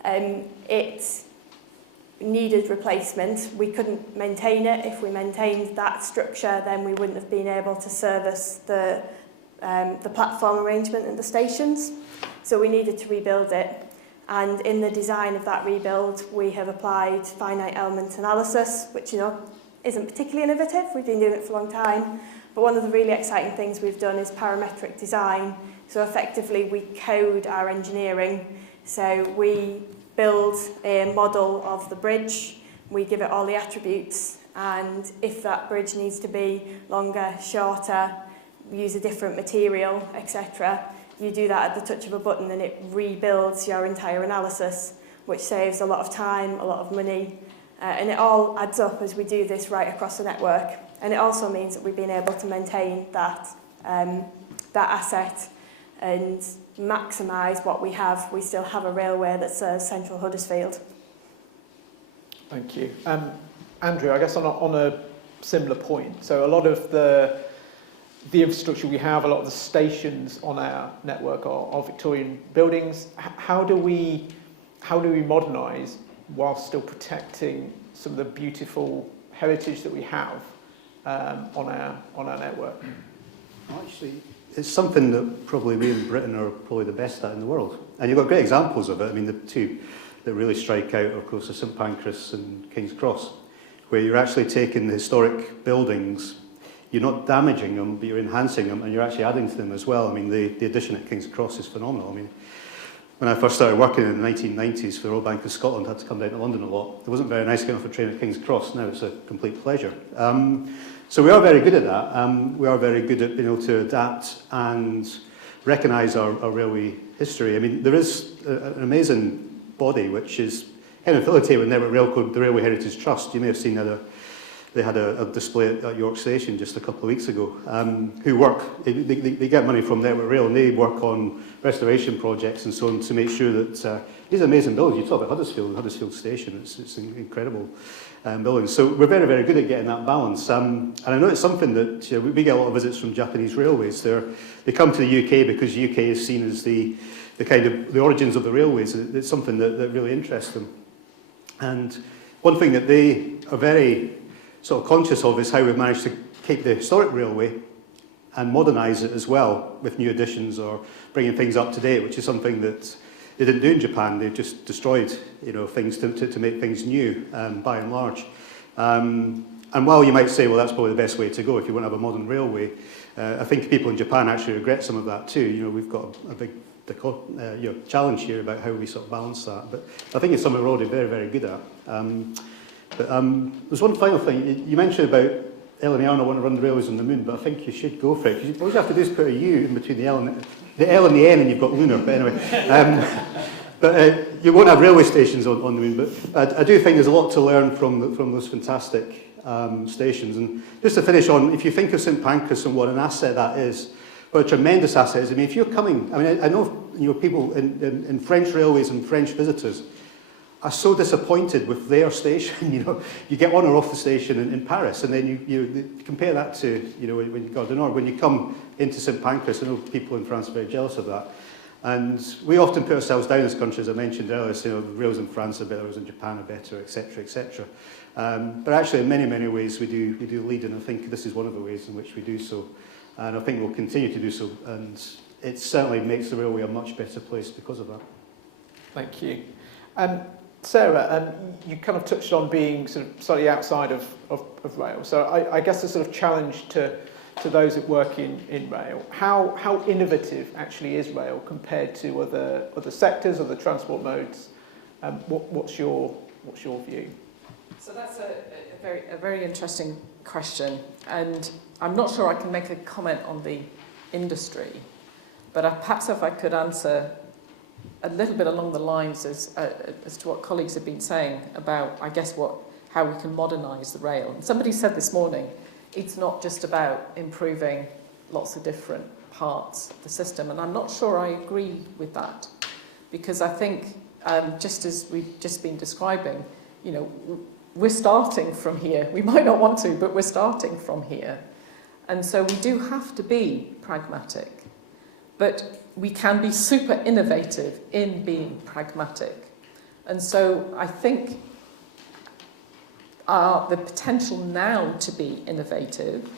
It needed replacement. We couldn't maintain it. If we maintained that structure, then we wouldn't have been able to service the platform arrangement at the stations. So we needed to rebuild it. And in the design of that rebuild, we have applied finite element analysis, which, you know, isn't particularly innovative. We've been doing it for a long time. But one of the really exciting things we've done is parametric design. So effectively, we code our engineering. So we build a model of the bridge, we give it all the attributes, and if that bridge needs to be longer, shorter, use a different material, etc., you do that at the touch of a button and it rebuilds your entire analysis, which saves a lot of time, a lot of money, and it all adds up as we do this right across the network. And it also means that we've been able to maintain that, that asset and maximise what we have. We still have a railway that serves central Huddersfield. Thank you. Andrew, I guess on a similar point, so a lot of the infrastructure we have, a lot of the stations on our network are Victorian buildings. How do we modernise while still protecting some of the beautiful heritage that we have on our network? Actually, it's something that probably we in Britain are probably the best at in the world. And you've got great examples of it. I mean, the two that really strike out are, of course, are St Pancras and King's Cross, where you're actually taking the historic buildings, you're not damaging them, but you're enhancing them, and you're actually adding to them as well. I mean, the addition at King's Cross is phenomenal. I mean, when I first started working in the 1990s for the Royal Bank of Scotland, I had to come down to London a lot. It wasn't very nice getting off a train at King's Cross. Now it's a complete pleasure. So we are very good at that. We are very good at being able to adapt and recognise our railway history. I mean, there is an amazing body, which is in affiliate with Network Rail called the Railway Heritage Trust. You may have seen that they had a display at York Station just a couple of weeks ago, who work, they get money from Network Rail, and they work on restoration projects and so on to make sure that these amazing buildings. You talk about Huddersfield Station, it's an incredible building. So we're very, very good at getting that balance. And I know it's something that we get a lot of visits from Japanese railways. They come to the UK because the UK is seen as the kind of the origins of the railways. It's something that really interests them. And one thing that they are very sort of conscious of is how we've managed to keep the historic railway and modernise it as well with new additions or bringing things up to date, which is something that they didn't do in Japan. They just destroyed, things to make things new, by and large. And while you might say, well, that's probably the best way to go if you want to have a modern railway, I think people in Japan actually regret some of that too. We've got a big challenge here about how we sort of balance that. But I think it's something we're already very, very good at. But there's one final thing. You mentioned about LNER and I want to run the railways on the moon, but I think you should go for it. Because all you have to do is put a U in between the L and the N, and you've got lunar. But anyway, but you won't have railway stations on the moon. But I do think there's a lot to learn from those fantastic stations. And just to finish on, if you think of St Pancras and what an asset that is, what a tremendous asset is. I mean, if you're coming, I know people in French railways and French visitors are so disappointed with their station. You get on or off the station in Paris, and then you compare that to when you go to the north. When you come into St Pancras, I know people in France are very jealous of that. And we often put ourselves down as a country, as I mentioned earlier, the rails in France are better, rails in Japan are better, etc., etc. But actually, in many, many ways, we do lead, and I think this is one of the ways in which we do so. And I think we'll continue to do so, and it certainly makes the railway a much better place because of that. Thank you. Sarah, you kind of touched on being sort of slightly outside of rail. So I guess the sort of challenge to those that work in rail, how innovative actually is rail compared to other sectors, other transport modes? What's your view? So that's a very interesting question, and I'm not sure I can make a comment on the industry, but perhaps if I could answer a little bit along the lines as to what colleagues have been saying about, I guess, how we can modernise the rail. And somebody said this morning, it's not just about improving lots of different parts of the system, and I'm not sure I agree with that, because I think, just as we've just been describing, we're starting from here. We might not want to, but we're starting from here. And so we do have to be pragmatic, but we can be super innovative in being pragmatic. And so I think the potential now to be innovative,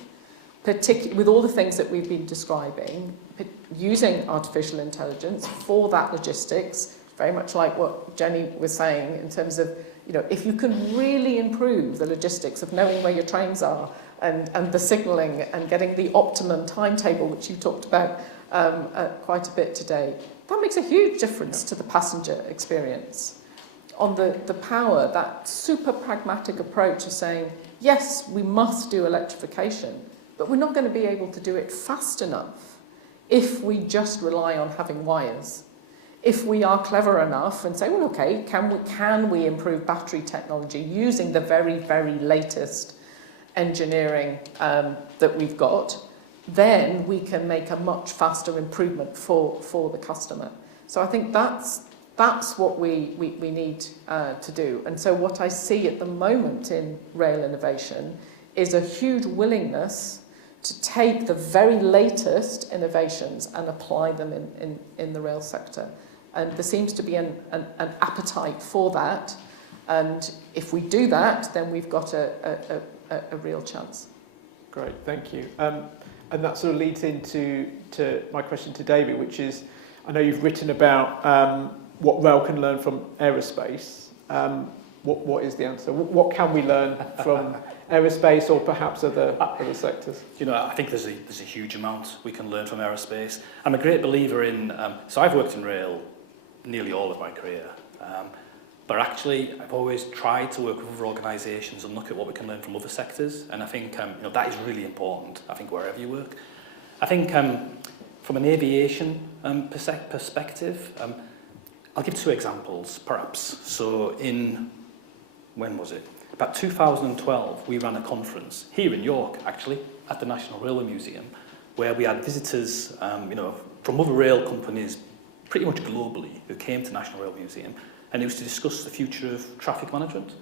particularly with all the things that we've been describing, using artificial intelligence for that logistics, very much like what Jenny was saying in terms of, if you can really improve the logistics of knowing where your trains are and the signalling and getting the optimum timetable, which you talked about quite a bit today, that makes a huge difference to the passenger experience. On the power, that super pragmatic approach of saying, yes, we must do electrification, but we're not going to be able to do it fast enough if we just rely on having wires. If we are clever enough and say, well, okay, can we improve battery technology using the very, very latest engineering that we've got, then we can make a much faster improvement for the customer. So I think that's what we need to do. And so what I see at the moment in rail innovation is a huge willingness to take the very latest innovations and apply them in the rail sector. And there seems to be an appetite for that. And if we do that, then we've got a real chance. Great, thank you. And that sort of leads into my question to David, which is, I know you've written about what rail can learn from aerospace. What is the answer? What can we learn from aerospace or perhaps other sectors? You know, I think there's a huge amount we can learn from aerospace. I'm a great believer in, so I've worked in rail nearly all of my career. But actually, I've always tried to work with other organisations and look at what we can learn from other sectors. And I think you know, that is really important, I think, wherever you work. I think from an aviation perspective, I'll give 2 examples, perhaps. So when was it? About 2012, we ran a conference here in York, actually, at the National Railway Museum, where we had visitors you know, from other rail companies pretty much globally who came to National Rail Museum. And it was to discuss the future of traffic management.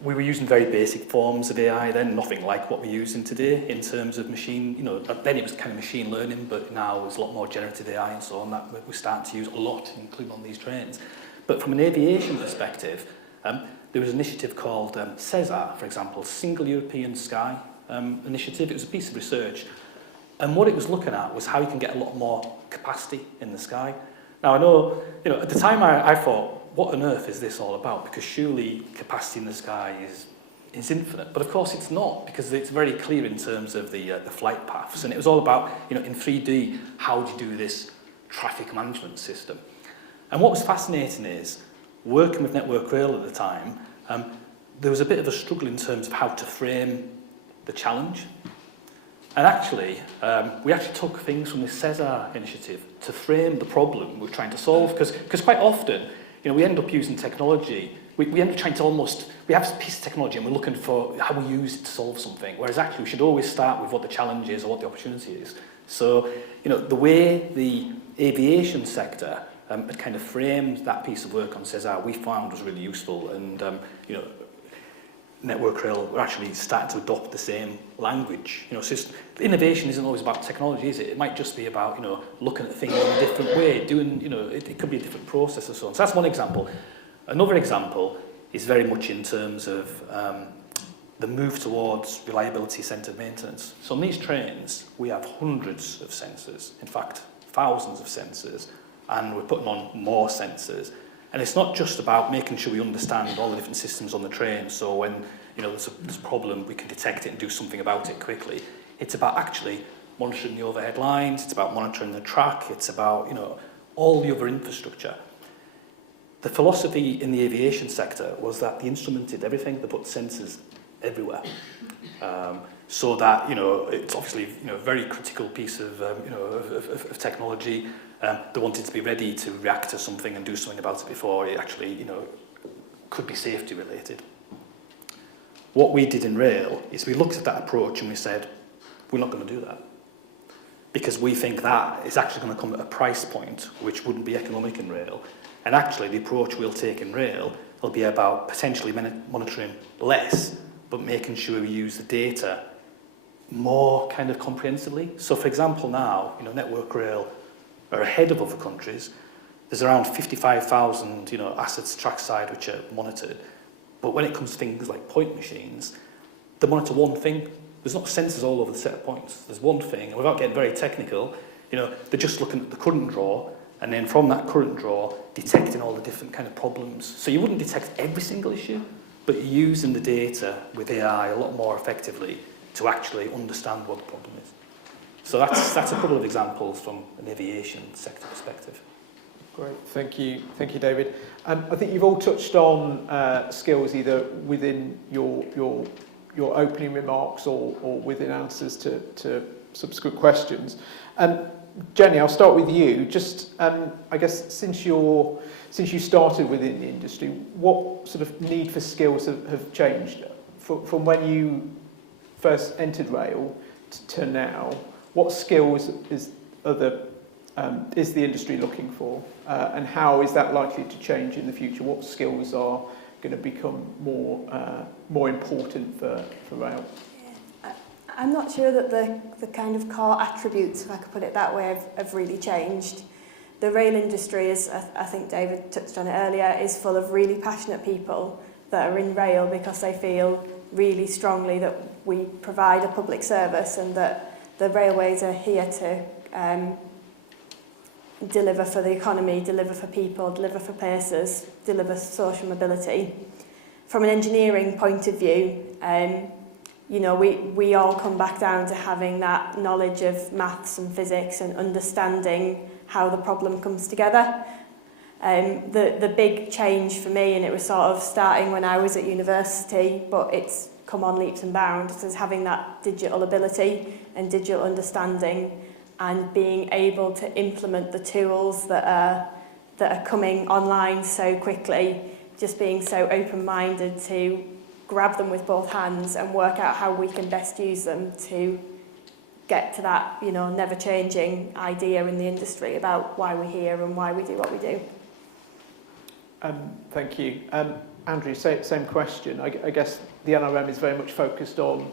We were using very basic forms of AI then, nothing like what we're using today in terms of machine, you know, then it was kind of machine learning, but now it's a lot more generative AI and so on that we're starting to use a lot, including on these trains. But from an aviation perspective, there was an initiative called CESAR, for example, Single European Sky Initiative. It was a piece of research. And what it was looking at was how you can get a lot more capacity in the sky. Now, I know, you know, at the time I thought, what on earth is this all about? Because surely capacity in the sky is infinite. But of course it's not, because it's very clear in terms of the flight paths. And it was all about, you know, in 3D, how do you do this traffic management system? And what was fascinating is, working with Network Rail at the time, there was a bit of a struggle in terms of how to frame the challenge. And actually, we actually took things from the CESAR initiative to frame the problem we're trying to solve, because quite often, you know, we end up using technology, we end up trying to we have a piece of technology and we're looking for how we use it to solve something, whereas actually we should always start with what the challenge is or what the opportunity is. So, you know, the way the aviation sector had kind of framed that piece of work on CESAR, we found was really useful, and, you know, Network Rail were actually starting to adopt the same language. You know, so innovation isn't always about technology, is it? It might just be about, you know, looking at things in a different way, doing, you know, it could be a different process and so on. So that's one example. Another example is very much in terms of the move towards reliability-centred maintenance. So on these trains, we have hundreds of sensors, in fact, thousands of sensors, and we're putting on more sensors. And it's not just about making sure we understand all the different systems on the train, so when, you know, there's a problem, we can detect it and do something about it quickly. It's about actually monitoring the overhead lines, it's about monitoring the track, it's about, you know, all the other infrastructure. The philosophy in the aviation sector was that they instrumented everything, they put sensors everywhere. So that, you know, it's obviously, you know, a very critical piece of, you know, of technology. They wanted to be ready to react to something and do something about it before it actually, you know, could be safety related. What we did in rail is we looked at that approach and we said, we're not going to do that. Because we think that is actually going to come at a price point which wouldn't be economic in rail. And actually the approach we'll take in rail will be about potentially monitoring less, but making sure we use the data more kind of comprehensively. So for example now, you know, Network Rail are ahead of other countries. There's around 55,000, you know, assets trackside which are monitored. But when it comes to things like point machines, they monitor one thing. There's not sensors all over the set of points. There's one thing, and without getting very technical, you know, they're just looking at the current draw, and then from that current draw, detecting all the different kind of problems. So you wouldn't detect every single issue, but you're using the data with AI a lot more effectively to actually understand what the problem is. So that's a couple of examples from an aviation sector perspective. Great, thank you, David. I think you've all touched on skills either within your opening remarks or within answers to subsequent questions. Jenny, I'll start with you. Just, I guess, since you started within the industry, what sort of need for skills have changed from when you first entered rail to now, what skills is the industry looking for, and how is that likely to change in the future? What skills are going to become more important for rail? I'm not sure that the kind of core attributes, if I could put it that way, have really changed. The rail industry, as I think David touched on it earlier, is full of really passionate people that are in rail because they feel really strongly that we provide a public service and that the railways are here to deliver for the economy, deliver for people, deliver for places, deliver social mobility. From an engineering point of view, you know, we all come back down to having that knowledge of maths and physics and understanding how the problem comes together. The big change for me, and it was sort of starting when I was at university, but it's come on leaps and bounds, is having that digital ability and digital understanding and being able to implement the tools that are coming online so quickly, just being so open-minded to grab them with both hands and work out how we can best use them to get to that, you know, never-changing idea in the industry about why we're here and why we do what we do. Thank you. Andrew, same question. I guess the NRM is very much focused on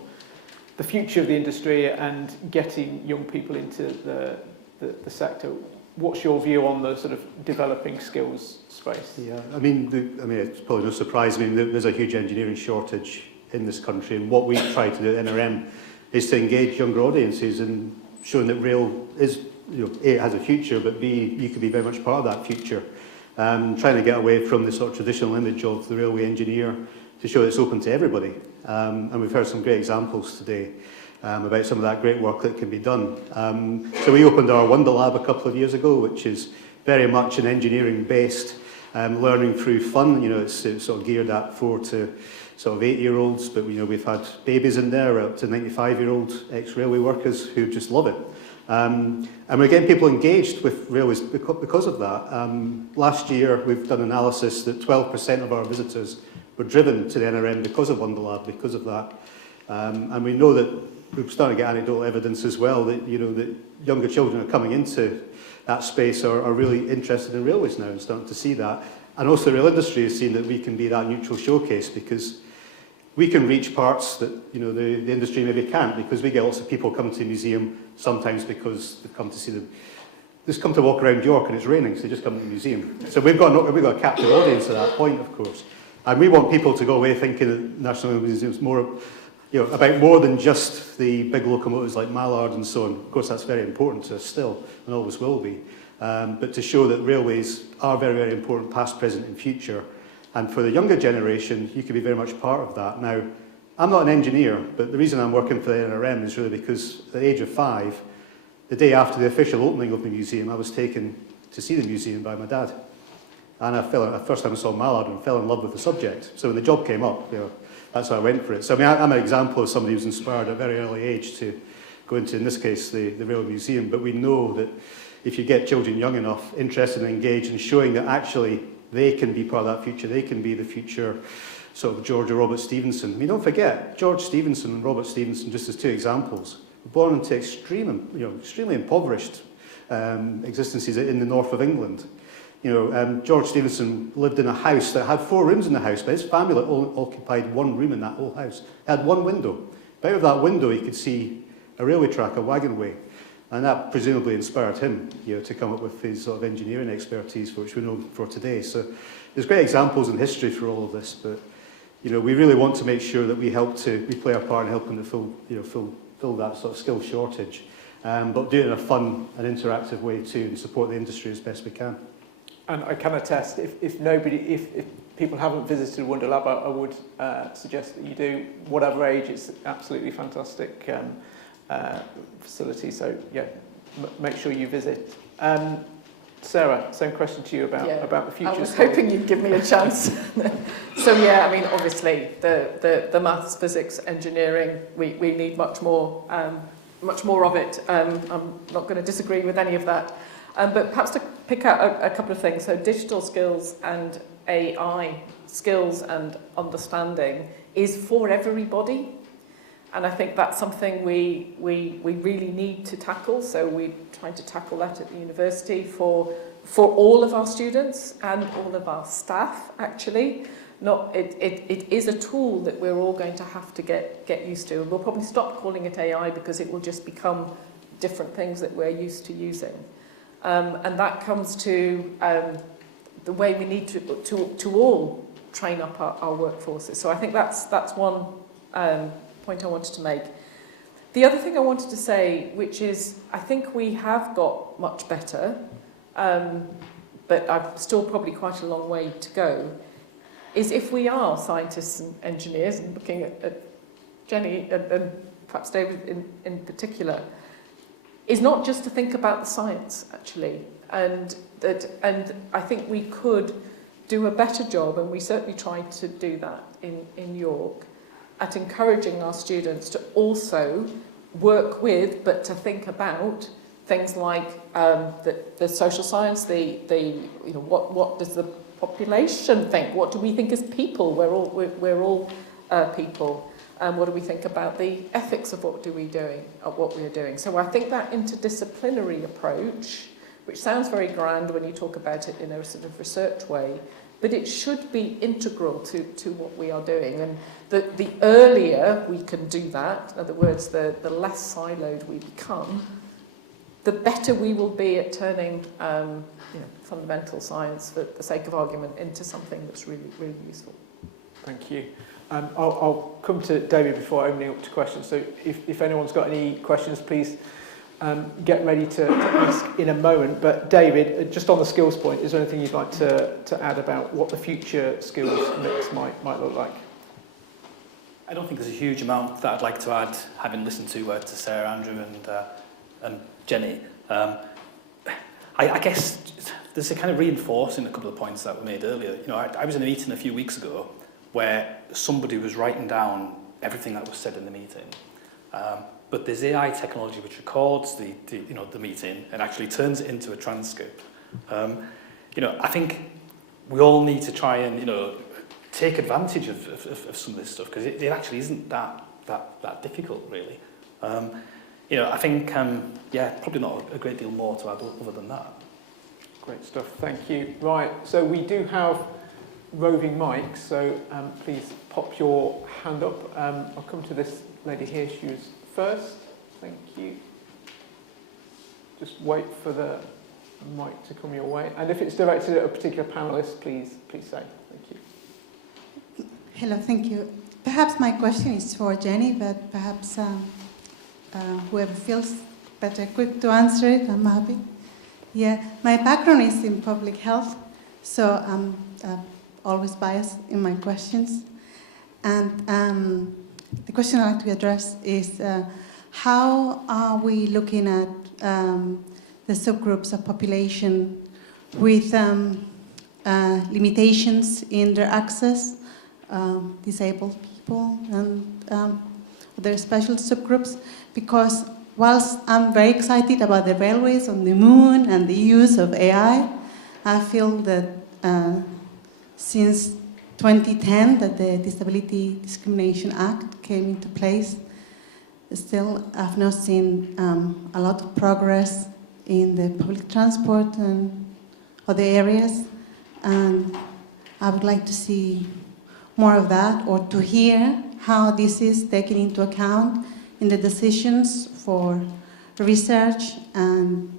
the future of the industry and getting young people into the sector. What's your view on the sort of developing skills space? Yeah, I mean, it's probably no surprise. I mean, there's a huge engineering shortage in this country, and what we try to do at NRM is to engage younger audiences and showing that rail is, you know, A, it has a future, but B, you can be very much part of that future. Trying to get away from the sort of traditional image of the railway engineer to show it's open to everybody. And we've heard some great examples today about some of that great work that can be done. So we opened our Wonder Lab a couple of years ago, which is very much an engineering-based learning through fun. You know, it's sort of geared at 4 to sort of 8-year-olds, but you know, we've had babies in there up to 95-year-old ex-railway workers who just love it. And we're getting people engaged with railways because of that. Last year, we've done analysis that 12% of our visitors were driven to the NRM because of Wonder Lab, because of that. And we know that we're starting to get anecdotal evidence as well that, you know, that younger children are coming into that space are really interested in railways now and starting to see that. And also the rail industry has seen that we can be that neutral showcase because we can reach parts that, you know, the industry maybe can't, because we get lots of people coming to the museum sometimes because they've come to see them. They just come to walk around York and it's raining, so they just come to the museum. So we've got a captive audience at that point, of course. And we want people to go away thinking that the National Railway Museum is more, you know, about more than just the big locomotives like Mallard and so on. Of course, that's very important to us still, and always will be. But to show that railways are very, very important, past, present and future. And for the younger generation, you can be very much part of that. Now, I'm not an engineer, but the reason I'm working for the NRM is really because at the age of 5, the day after the official opening of the museum, I was taken to see the museum by my dad. And the first time I saw Mallard and fell in love with the subject. So when the job came up, you know, that's why I went for it. So I mean, I'm an example of somebody who's inspired at a very early age to go into, in this case, the Railway Museum. But we know that if you get children young enough, interested and engaged, and showing that actually they can be part of that future, they can be the future sort of George or Robert Stevenson. I mean, don't forget, George Stevenson and Robert Stevenson, just as 2 examples, were born into extremely impoverished existences in the north of England. You know, George Stevenson lived in a house that had 4 rooms in the house, but his family only occupied 1 room in that whole house. It had 1 window. Out of that window, he could see a railway track, a wagonway. And that presumably inspired him, you know, to come up with his sort of engineering expertise, which we know for today. So there's great examples in history for all of this, but you know, we really want to make sure that we play our part in helping to fill that sort of skill shortage, but do it in a fun and interactive way too, and support the industry as best we can. And I can attest, if people haven't visited Wonder Lab, I would suggest that you do. Whatever age, it's absolutely fantastic facility. So yeah, make sure you visit. Sarah, same question to you about the future. I was hoping you'd give me a chance. So yeah, I mean, obviously the maths, physics, engineering, we need much more of it. I'm not going to disagree with any of that. But perhaps to pick out a couple of things. So digital skills and AI skills and understanding is for everybody. And I think that's something we really need to tackle. So we're trying to tackle that at the university for all of our students and all of our staff, actually. It is a tool that we're all going to have to get used to. And we'll probably stop calling it AI because it will just become different things that we're used to using. And that comes to the way we need to all train up our workforces. So I think that's one point I wanted to make. The other thing I wanted to say, which is I think we have got much better, but I've still probably quite a long way to go, is if we are scientists and engineers, and looking at Jenny and perhaps David in particular, is not just to think about the science, actually. And I think we could do a better job, and we certainly tried to do that in York, at encouraging our students to also work with, but to think about things like the social science, what does the population think? What do we think as people? We're all people. What do we think about the ethics of what we're doing? So I think that interdisciplinary approach, which sounds very grand when you talk about it in a sort of research way, but it should be integral to what we are doing. And the earlier we can do that, in other words, the less siloed we become, the better we will be at turning fundamental science, for the sake of argument, into something that's really, really useful. Thank you. I'll come to David before opening up to questions. So if anyone's got any questions, please get ready to ask in a moment. But David, just on the skills point, is there anything you'd like to add about what the future skills mix might look like? I don't think there's a huge amount that I'd like to add, having listened to Sarah, Andrew and Jenny. I guess there's a kind of reinforcing a couple of points that were made earlier. I was in a meeting a few weeks ago where somebody was writing down everything that was said in the meeting. But there's AI technology which records the meeting and actually turns it into a transcript. I think we all need to try and take advantage of some of this stuff, because it actually isn't that difficult, really. I think probably not a great deal more to add other than that. Great stuff, thank you. Right, so we do have roving mics, so please pop your hand up. I'll come to this lady here. She was first. Thank you. Just wait for the mic to come your way. And if it's directed at a particular panellist, please say. Thank you. Hello, thank you. Perhaps my question is for Jenny, but perhaps whoever feels better equipped to answer it, I'm happy. Yeah, my background is in public health, so I'm always biased in my questions. And the question I'd like to address is how are we looking at the subgroups of population with limitations in their access, disabled people and other special subgroups? Because whilst I'm very excited about the railways on the moon and the use of AI, I feel that since 2010 that the Disability Discrimination Act came into place, still I've not seen a lot of progress in the public transport and other areas, and I would like to see more of that, or to hear how this is taken into account in the decisions for research and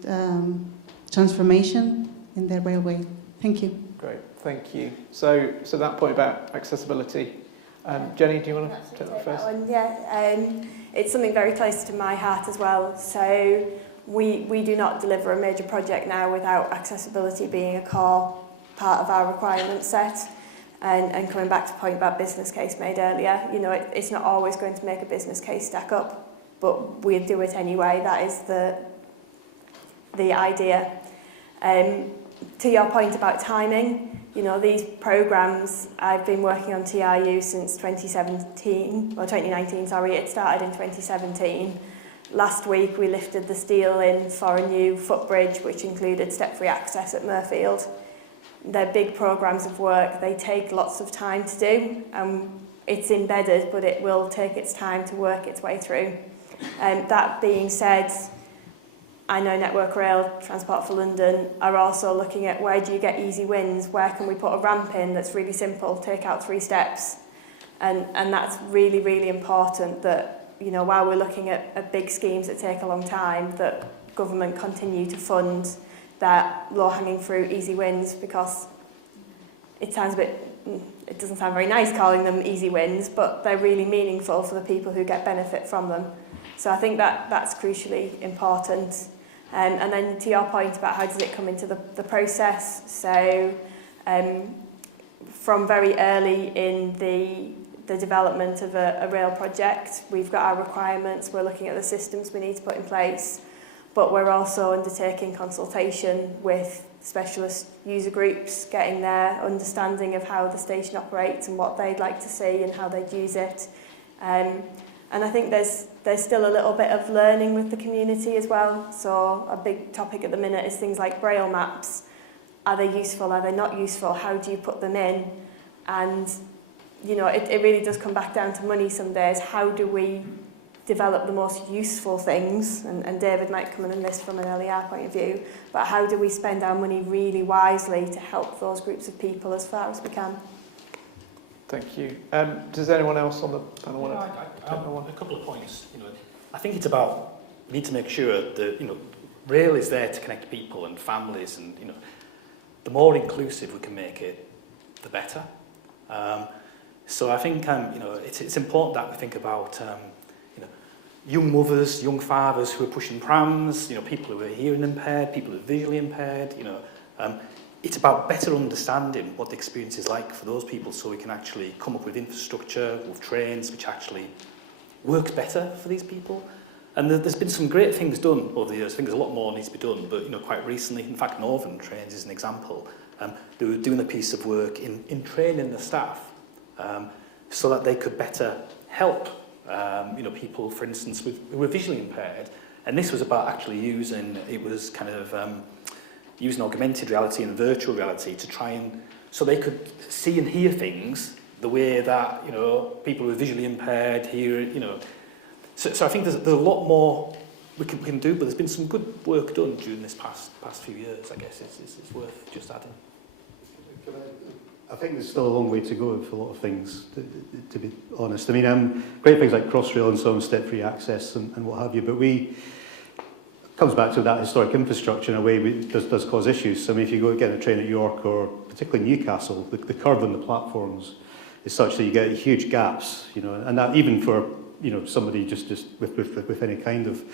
transformation in the railway. Thank you. Great, thank you. So that point about accessibility. Jenny, do you want to take that first? It's something very close to my heart as well. So we do not deliver a major project now without accessibility being a core part of our requirement set. And coming back to the point about business case made earlier, it's not always going to make a business case stack up, but we do it anyway. That is the idea. To your point about timing, these programmes, I've been working on TRU since 2019, sorry, it started in 2017. Last week we lifted the steel in for a new footbridge which included step-free access at Murfield. they're big programmes of work, they take lots of time to do, and it's embedded, but it will take its time to work its way through. That being said, I know Network Rail, Transport for London are also looking at where do you get easy wins, where can we put a ramp in that's really simple, take out 3 steps. And that's really, really important that, you know, while we're looking at big schemes that take a long time, that government continue to fund that low-hanging fruit, easy wins, because it sounds a bit, it doesn't sound very nice calling them easy wins, but they're really meaningful for the people who get benefit from them. So I think that's crucially important. And then to your point about how does it come into the process, so from very early in the development of a rail project, we've got our requirements, we're looking at the systems we need to put in place, but we're also undertaking consultation with specialist user groups, getting their understanding of how the station operates and what they'd like to see and how they'd use it. And I think there's still a little bit of learning with the community as well. So a big topic at the minute is things like Braille maps. Are they useful? Are they not useful? How do you put them in? And, you know, it really does come back down to money some days. How do we develop the most useful things? And David might come in on this from an LER point of view. But how do we spend our money really wisely to help those groups of people as far as we can? Thank you. Does anyone else on the panel want to? A couple of points. You know, I think it's about we need to make sure that, you know, rail is there to connect people and families, and, you know, the more inclusive we can make it, the better. So I think you know, it's important that we think about you know, young mothers, young fathers who are pushing prams, you know, people who are hearing impaired, people who are visually impaired. You know, it's about better understanding what the experience is like for those people, so we can actually come up with infrastructure, with trains, which actually works better for these people. And there's been some great things done over the years. I think there's a lot more needs to be done, but, you know, quite recently, in fact, Northern Trains is an example. They were doing a piece of work in training the staff so that they could better help you know, people, for instance, who were visually impaired. And this was about actually using, it was kind of using augmented reality and virtual reality to try and, so they could see and hear things the way that, you know, people who are visually impaired hear, you know. So I think there's a lot more we can do, but there's been some good work done during this past few years, I guess. It's worth just adding. I think there's still a long way to go for a lot of things, to be honest. I mean, great things like Crossrail and so on, step-free access and what have you, but comes back to that historic infrastructure in a way does cause issues. So, I mean, if you go get a train at York or particularly Newcastle, the curve on the platforms is such that you get huge gaps, you know, and that even for, you know, somebody just with any kind of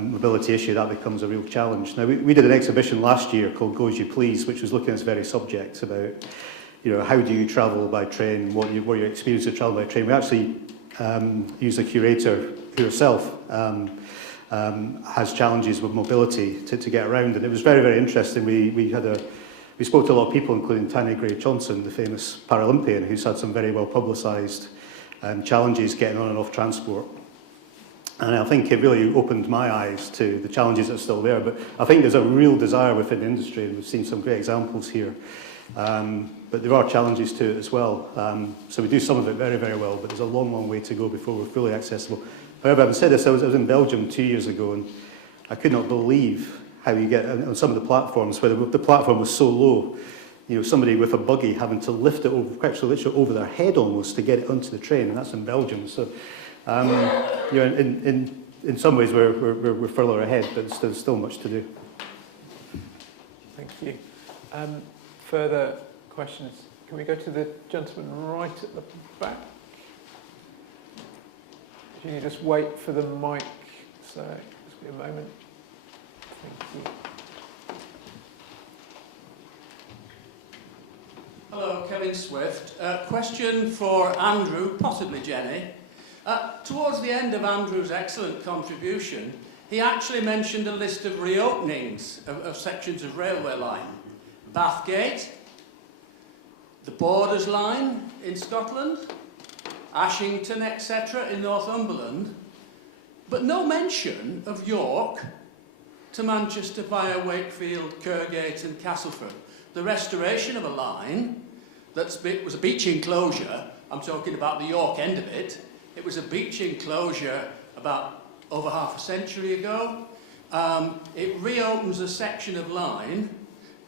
mobility issue, that becomes a real challenge. Now, we did an exhibition last year called Go As You Please, which was looking at this very subject about, you know, how do you travel by train, what your experience of travel by train. We actually used a curator who herself has challenges with mobility to get around, and it was very, very interesting. We spoke to a lot of people, including Tanya Gray-Johnson, the famous Paralympian, who's had some very well publicised challenges getting on and off transport. And I think it really opened my eyes to the challenges that are still there. But I think there's a real desire within the industry, and we've seen some great examples here. But there are challenges to it as well. So we do some of it very, very well, but there's a long, long way to go before we're fully accessible. However, having said this, I was in Belgium 2 years ago, and I could not believe how you get on some of the platforms where the platform was so low. You know, somebody with a buggy having to lift it over, actually literally over their head almost to get it onto the train, and that's in Belgium. So, you know, in some ways we're further ahead, but there's still much to do. Thank you. Further questions? Can we go to the gentleman right at the back? If you just wait for the mic, so just be a moment. Thank you. Hello, Kevin Swift. Question for Andrew, possibly Jenny. Towards the end of Andrew's excellent contribution, he actually mentioned a list of reopenings of sections of railway line. Bathgate, the Borders line in Scotland, Ashington, etc. in Northumberland, but no mention of York to Manchester via Wakefield, Kirkgate and Castleford. the restoration of a line that was a beach enclosure. I'm talking about the York end of it. It was a beach enclosure about over half a century ago. It reopens a section of line,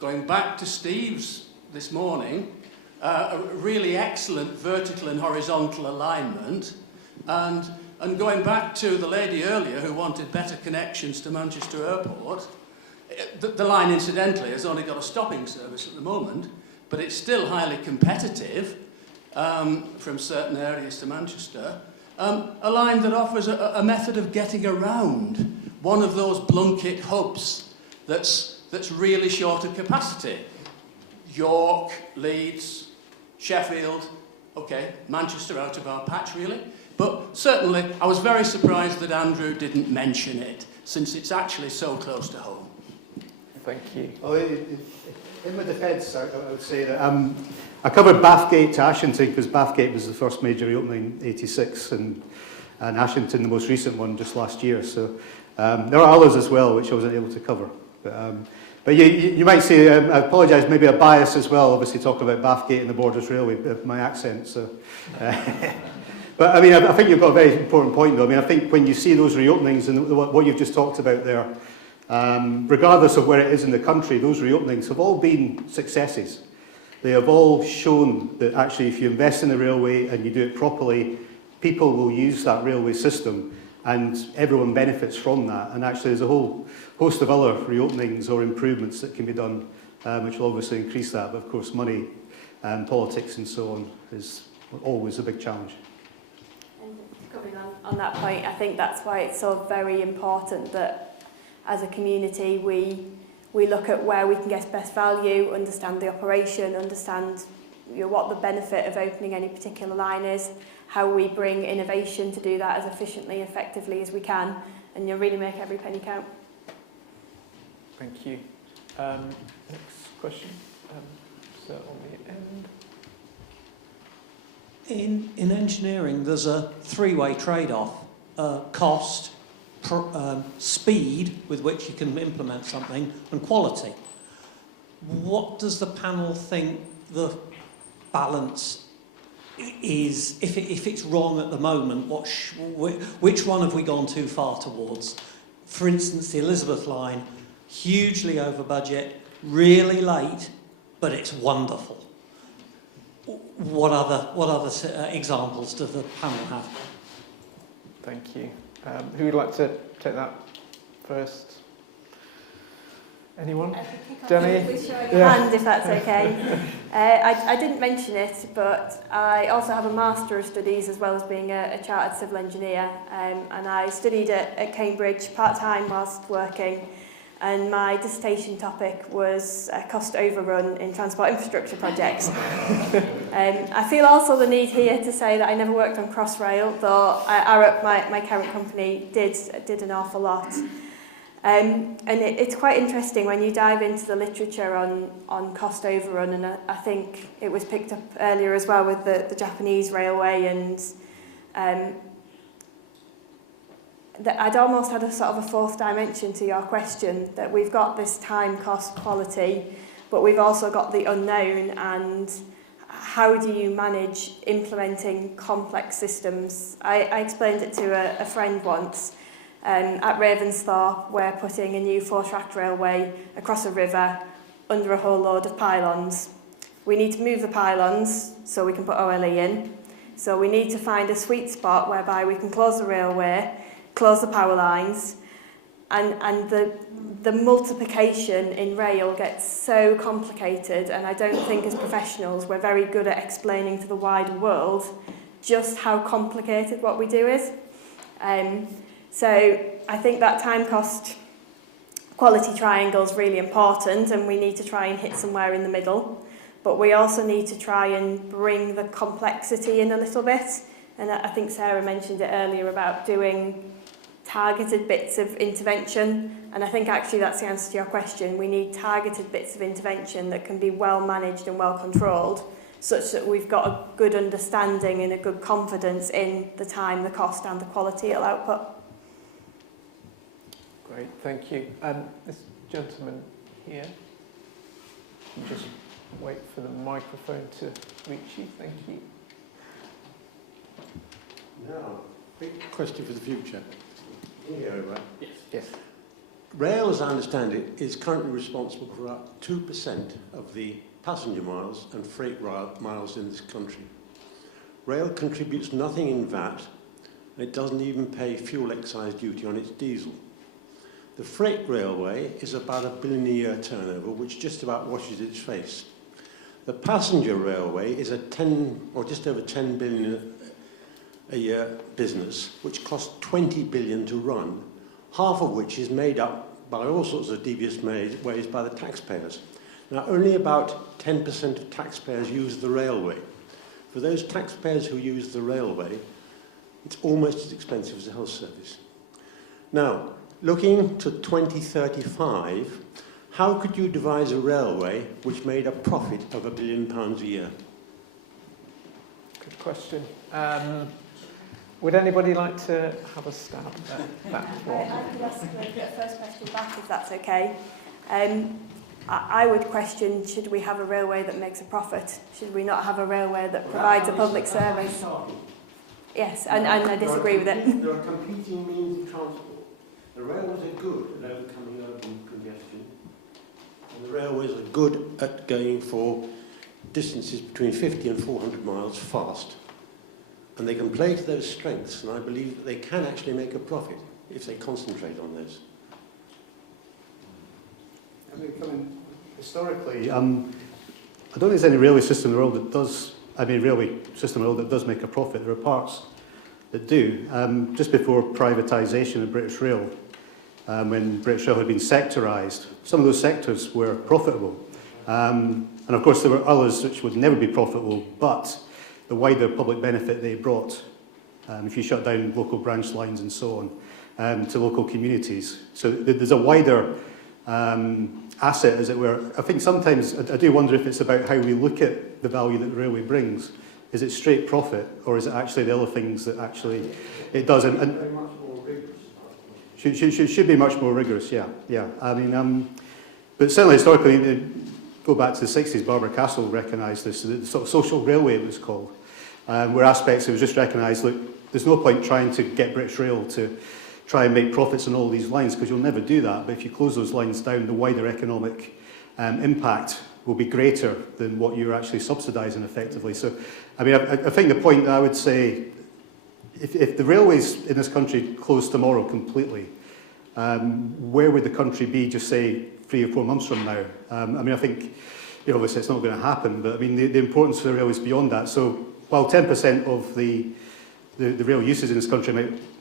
going back to Steve's this morning, a really excellent vertical and horizontal alignment, and going back to the lady earlier who wanted better connections to Manchester Airport, the line incidentally has only got a stopping service at the moment, but it's still highly competitive from certain areas to Manchester. A line that offers a method of getting around one of those Blunkett hubs that's really short of capacity. York, Leeds, Sheffield, okay, Manchester out of our patch really. But certainly I was very surprised that Andrew didn't mention it, since it's actually so close to home. Thank you. Oh, in my defence, I would say that I covered Bathgate to Ashington because Bathgate was the first major reopening in '86 and Ashington the most recent one just last year. So there are others as well which I wasn't able to cover. But you might say, I apologise, maybe a bias as well, obviously talking about Bathgate and the Borders Railway, my accent. So, but I mean, I think you've got a very important point though. I mean, I think when you see those reopenings and what you've just talked about there, regardless of where it is in the country, those reopenings have all been successes. They have all shown that actually if you invest in the railway and you do it properly, people will use that railway system and everyone benefits from that. And actually there's a whole host of other reopenings or improvements that can be done, which will obviously increase that. But of course money and politics and so on is always a big challenge. And coming on that point, I think that's why it's so very important that as a community we look at where we can get best value, understand the operation, understand what the benefit of opening any particular line is, how we bring innovation to do that as efficiently and effectively as we can, and you'll really make every penny count. Thank you. Next question. So on the end. In engineering, there's a three-way trade-off: cost, speed with which you can implement something, and quality. What does the panel think the balance is? If it's wrong at the moment, which one have we gone too far towards? For instance, the Elizabeth line, hugely over budget, really late, but it's wonderful. What other examples does the panel have? Thank you. Who would like to take that first? Anyone? Jenny? Please show your hand if that's okay. I didn't mention it, but I also have a Master of Studies as well as being a chartered civil engineer, and I studied at Cambridge part-time whilst working, and my dissertation topic was cost overrun in transport infrastructure projects. I feel also the need here to say that I never worked on Crossrail, though Arup, my current company, did an awful lot. And it's quite interesting when you dive into the literature on cost overrun, and I think it was picked up earlier as well with the Japanese railway, and that I'd almost had a sort of a fourth dimension to your question, that we've got this time, cost, quality, but we've also got the unknown, and how do you manage implementing complex systems? I explained it to a friend once. At Ravensthorpe, we're putting a new 4-track railway across a river under a whole load of pylons. We need to move the pylons so we can put OLE in. So we need to find a sweet spot whereby we can close the railway, close the power lines, and the multiplication in rail gets so complicated, and I don't think as professionals we're very good at explaining to the wider world just how complicated what we do is. So I think that time cost quality triangle is really important, and we need to try and hit somewhere in the middle, but we also need to try and bring the complexity in a little bit, and I think Sarah mentioned it earlier about doing targeted bits of intervention, and I think actually that's the answer to your question. We need targeted bits of intervention that can be well managed and well controlled, such that we've got a good understanding and a good confidence in the time, the cost and the quality it'll output. Great, thank you. This gentleman here. you just wait for the microphone to reach you. Thank you. Now, big question for the future. Here, right? Yes. Yes. Rail, as I understand it, is currently responsible for about 2% of the passenger miles and freight miles in this country. Rail contributes nothing in VAT, and it doesn't even pay fuel excise duty on its diesel. The freight railway is about $1 billion a year turnover, which just about washes its face. The passenger railway is a just over 10 billion a year business, which costs 20 billion to run, half of which is made up by all sorts of devious ways by the taxpayers. Now, only about 10% of taxpayers use the railway. For those taxpayers who use the railway, it's almost as expensive as a health service. Now, looking to 2035, how could you devise a railway which made a profit of £1 billion a year? Good question. Would anybody like to have a stab at that one? I could ask the first question back, if that's okay. I would question, should we have a railway that makes a profit? Should we not have a railway that provides a public service? Yes, and I disagree with it. There are competing means of transport. The railways are good at overcoming urban congestion, and the railways are good at going for distances between 50 and 400 miles fast. And they can play to those strengths, and I believe that they can actually make a profit if they concentrate on those. I mean, historically, I don't think there's any railway system in the world that does, railway system in the world that does make a profit. There are parts that do. Just before privatisation of British Rail, when British Rail had been sectorised, some of those sectors were profitable. And of course there were others which would never be profitable, but the wider public benefit they brought, if you shut down local branch lines and so on, to local communities. So there's a wider asset, as it were. I think sometimes I do wonder if it's about how we look at the value that the railway brings. Is it straight profit, or is it actually the other things that actually it does? And Much more rigorous. should be much more rigorous, yeah. But certainly historically, go back to the 60s, Barbara Castle recognised this, the sort of social railway it was called, where aspects it was just recognised, look, there's no point trying to get British Rail to try and make profits on all these lines, because you'll never do that. But if you close those lines down, the wider economic impact will be greater than what you're actually subsidising effectively. So, I think the point that I would say, if the railways in this country closed tomorrow completely, where would the country be, just say, 3 or 4 months from now? I think, obviously it's not going to happen, but the importance for the railways beyond that. So, while 10% of the rail users in this country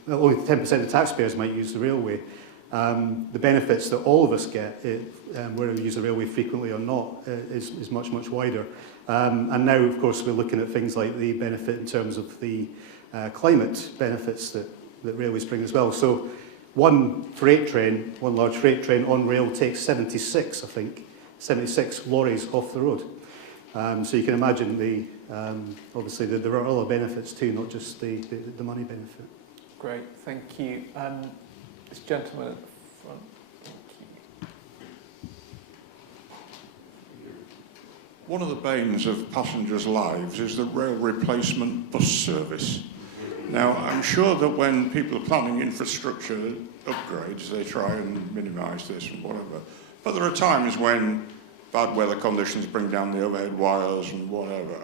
only 10% of taxpayers might use the railway, the benefits that all of us get, whether we use the railway frequently or not, is much, much wider. And now, of course, we're looking at things like the benefit in terms of the climate benefits that railways bring as well. So one large freight train on rail takes 76 lorries off the road. So you can imagine obviously there are other benefits too, not just the money benefit. Great, thank you. This gentleman at the front. Thank you. One of the banes of passengers' lives is the rail replacement bus service. Now, I'm sure that when people are planning infrastructure upgrades, they try and minimise this and whatever. But there are times when bad weather conditions bring down the overhead wires and whatever.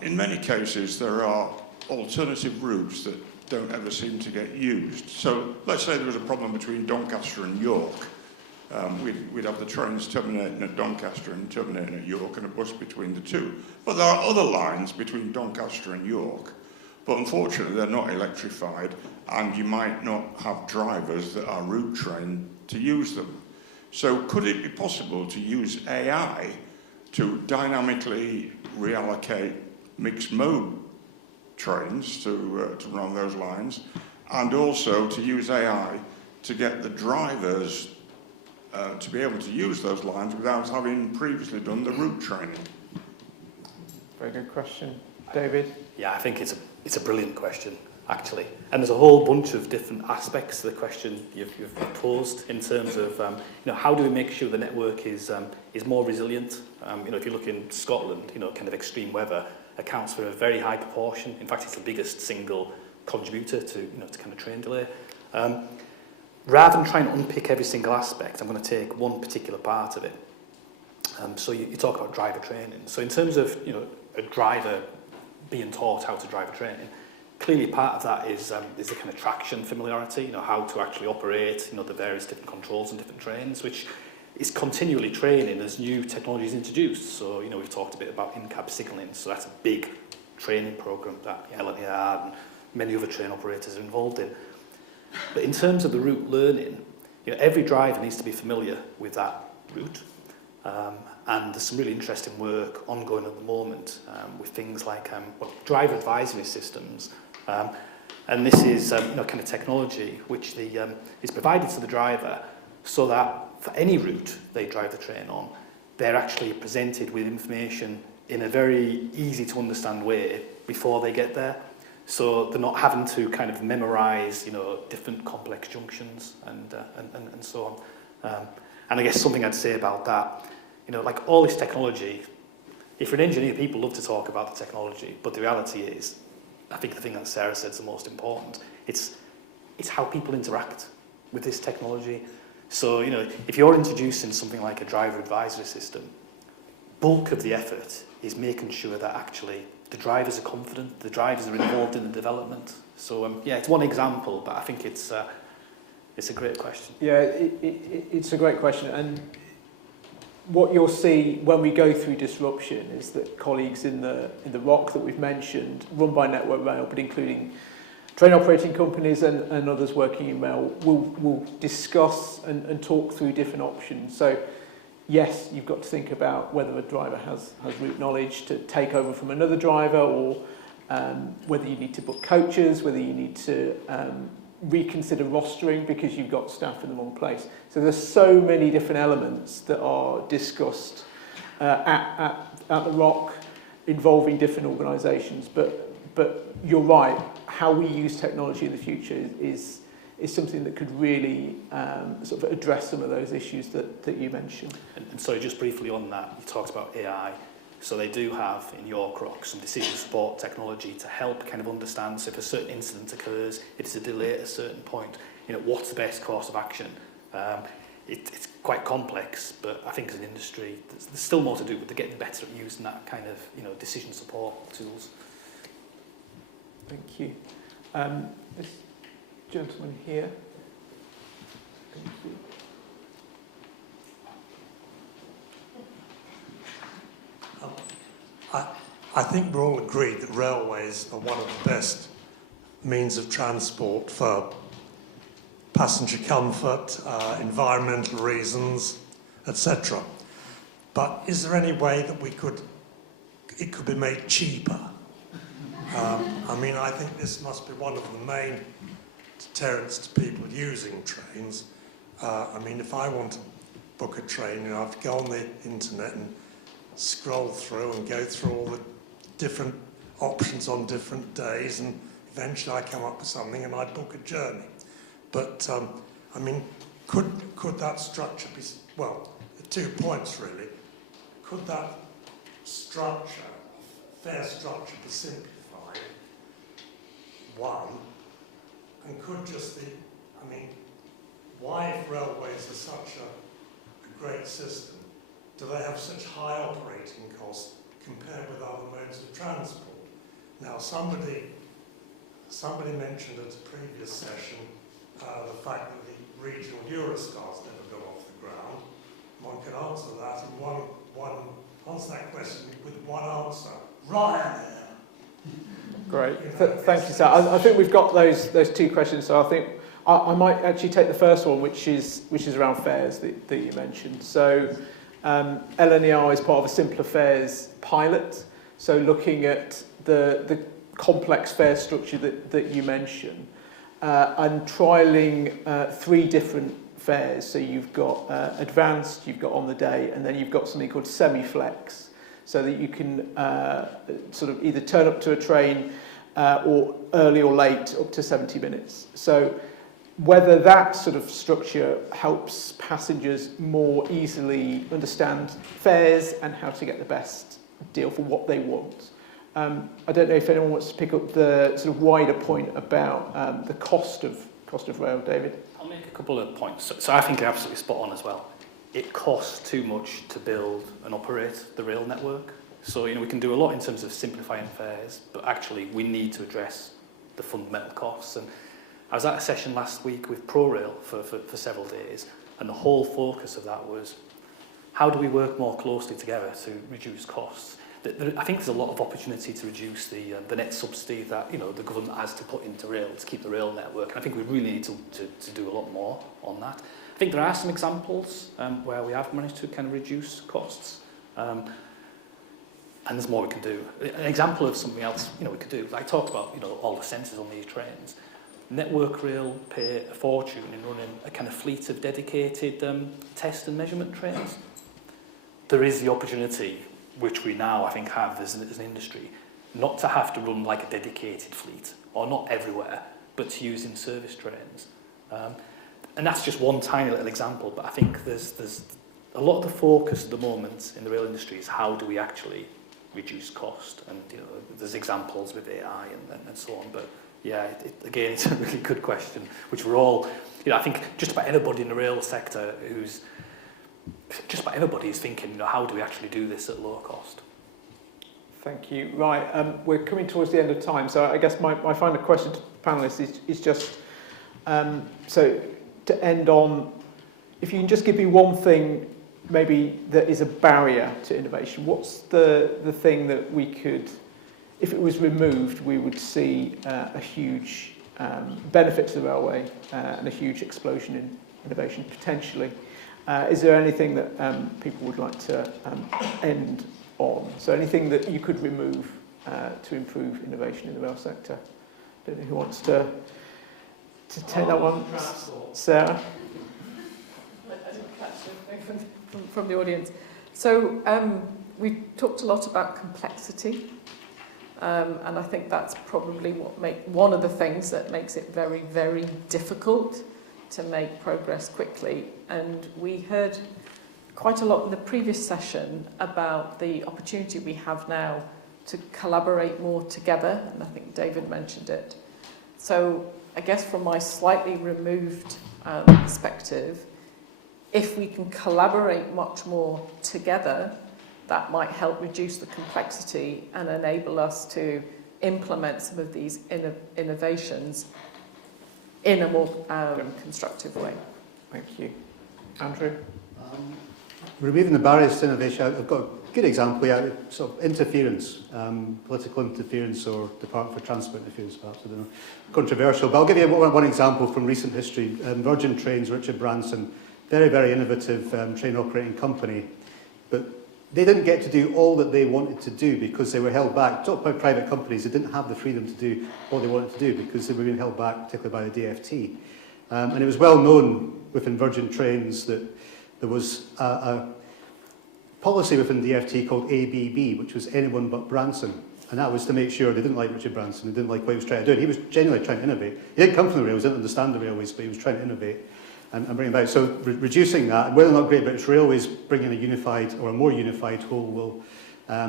In many cases, there are alternative routes that don't ever seem to get used. So let's say there was a problem between Doncaster and York. We'd have the trains terminating at Doncaster and terminating at York and a bus between the two. But there are other lines between Doncaster and York, but unfortunately they're not electrified, and you might not have drivers that are route trained to use them. So could it be possible to use AI to dynamically reallocate mixed mode trains to run those lines, and also to use AI to get the drivers to be able to use those lines without having previously done the route training? Very good question. David? Yeah, I think it's a brilliant question. actually. And there's a whole bunch of different aspects to the question you've posed in terms of, how do we make sure the network is more resilient? If you look in Scotland, kind of extreme weather accounts for a very high proportion. In fact, it's the biggest single contributor to kind of train delay. Rather than trying to unpick every single aspect, I'm going to take one particular part of it. So you talk about driver training. So in terms of a driver being taught how to drive a train, clearly part of that is the kind of traction familiarity, how to actually operate, the various different controls and different trains, which is continually training as new technology is introduced. So, we've talked a bit about in-cab signalling, so that's a big training program that LNER and many other train operators are involved in. But in terms of the route learning, every driver needs to be familiar with that route. And there's some really interesting work ongoing at the moment with things like driver advisory systems. And this is kind of technology which is provided to the driver so that for any route they drive the train on, they're actually presented with information in a very easy to understand way before they get there. So they're not having to kind of memorize, different complex junctions and so on. And I guess something I'd say about that, like all this technology, if you're an engineer, people love to talk about the technology, but the reality is, I think the thing that Sarah said is the most important. It's how people interact with this technology. So, if you're introducing something like a driver advisory system, bulk of the effort is making sure that actually the drivers are confident, the drivers are involved in the development. So, it's one example, but I think it's a great question. Yeah, it's a great question. And what you'll see when we go through disruption is that colleagues in the ROC that we've mentioned, run by Network Rail, but including train operating companies and others working in rail, will discuss and talk through different options. So yes, you've got to think about whether a driver has route knowledge to take over from another driver, or whether you need to book coaches, whether you need to reconsider rostering because you've got staff in the wrong place. So there's so many different elements that are discussed at the ROC involving different organisations. But you're right, how we use technology in the future is something that could really sort of address some of those issues that you mentioned. And so just briefly on that, you talked about AI. So they do have in York ROC some decision support technology to help kind of understand, so if a certain incident occurs, it is a delay at a certain point, what's the best course of action? It's quite complex, but I think as an industry, there's still more to do, but they're getting better at using that kind of decision support tools. Thank you. This gentleman here. Thank you. I think we're all agreed that railways are one of the best means of transport for passenger comfort, environmental reasons, etc. But is there any way that it could be made cheaper? I think this must be one of the main deterrents to people using trains. If I want to book a train, I have to go on the internet and scroll through and go through all the different options on different days, and eventually I come up with something and I book a journey. But, could that structure be, well, 2 points really. Could that structure, fare structure, be simplified? One, and could just the, why, if railways are such a great system, do they have such high operating costs compared with other modes of transport? Now, somebody mentioned at a previous session the fact that the regional Eurostars never got off the ground. One can answer that in answer that question with one answer: Ryanair. Great, thank you, sir. I think we've got those 2 questions. So I think I might actually take the first one, which is around fares that you mentioned. So LNER is part of a simpler fares pilot. So looking at the complex fare structure that you mentioned, and trialling 3 different fares. So you've got advanced, you've got on the day, and then you've got something called semi-flex, so that you can sort of either turn up to a train or early or late, up to 70 minutes. So whether that sort of structure helps passengers more easily understand fares and how to get the best deal for what they want. I don't know if anyone wants to pick up the sort of wider point about the cost of rail, David. I'll make a couple of points. So I think you're absolutely spot on as well. It costs too much to build and operate the rail network. So, we can do a lot in terms of simplifying fares, but actually we need to address the fundamental costs. And I was at a session last week with ProRail for several days, and the whole focus of that was how do we work more closely together to reduce costs? I think there's a lot of opportunity to reduce the net subsidy that the government has to put into rail to keep the rail network. And I think we really need to do a lot more on that. I think there are some examples where we have managed to kind of reduce costs. And there's more we can do. An example of something else, we could do. I talked about, all the sensors on these trains. Network Rail pay a fortune in running a kind of fleet of dedicated test and measurement trains. There is the opportunity, which we now, I think, have as an industry, not to have to run like a dedicated fleet, or not everywhere, but to use in-service trains. And that's just one tiny little example, but I think there's a lot of the focus at the moment in the rail industry is how do we actually reduce cost, and there's examples with AI and so on, but yeah, again, it's a really good question, which we're all, I think just about everybody in the rail sector is thinking, how do we actually do this at low cost? Thank you. Right, we're coming towards the end of time, so I guess my final question to the panellists is just, so to end on, if you can just give me one thing maybe that is a barrier to innovation, what's the thing that we could, if it was removed, we would see a huge benefit to the railway and a huge explosion in innovation potentially? Is there anything that people would like to end on? So anything that you could remove to improve innovation in the rail sector? I don't know who wants to take that one. Sarah? I didn't catch anything from the audience. So we've talked a lot about complexity. And I think that's probably one of the things that makes it very, very difficult to make progress quickly. And we heard quite a lot in the previous session about the opportunity we have now to collaborate more together, and I think David mentioned it. So I guess from my slightly removed perspective, if we can collaborate much more together, that might help reduce the complexity and enable us to implement some of these innovations in a more constructive way. Thank you. Andrew? Removing the barriers to innovation, I've got a good example, sort of interference, political interference or Department for Transport interference, perhaps, I don't know, controversial. But I'll give you one example from recent history. Virgin Trains, Richard Branson, very, very innovative train operating company, but they didn't get to do all that they wanted to do because they were held back. Talk about private companies, they didn't have the freedom to do what they wanted to do because they were being held back, particularly by the DfT. And it was well known within Virgin Trains that there was a policy within DfT called ABB, which was anyone but Branson. And that was to make sure they didn't like Richard Branson, they didn't like what he was trying to do. And he was genuinely trying to innovate. He didn't come from the rails, didn't understand the railways, but he was trying to innovate and bring about. So reducing that, whether or not Great British Railways bringing a unified or a more unified whole will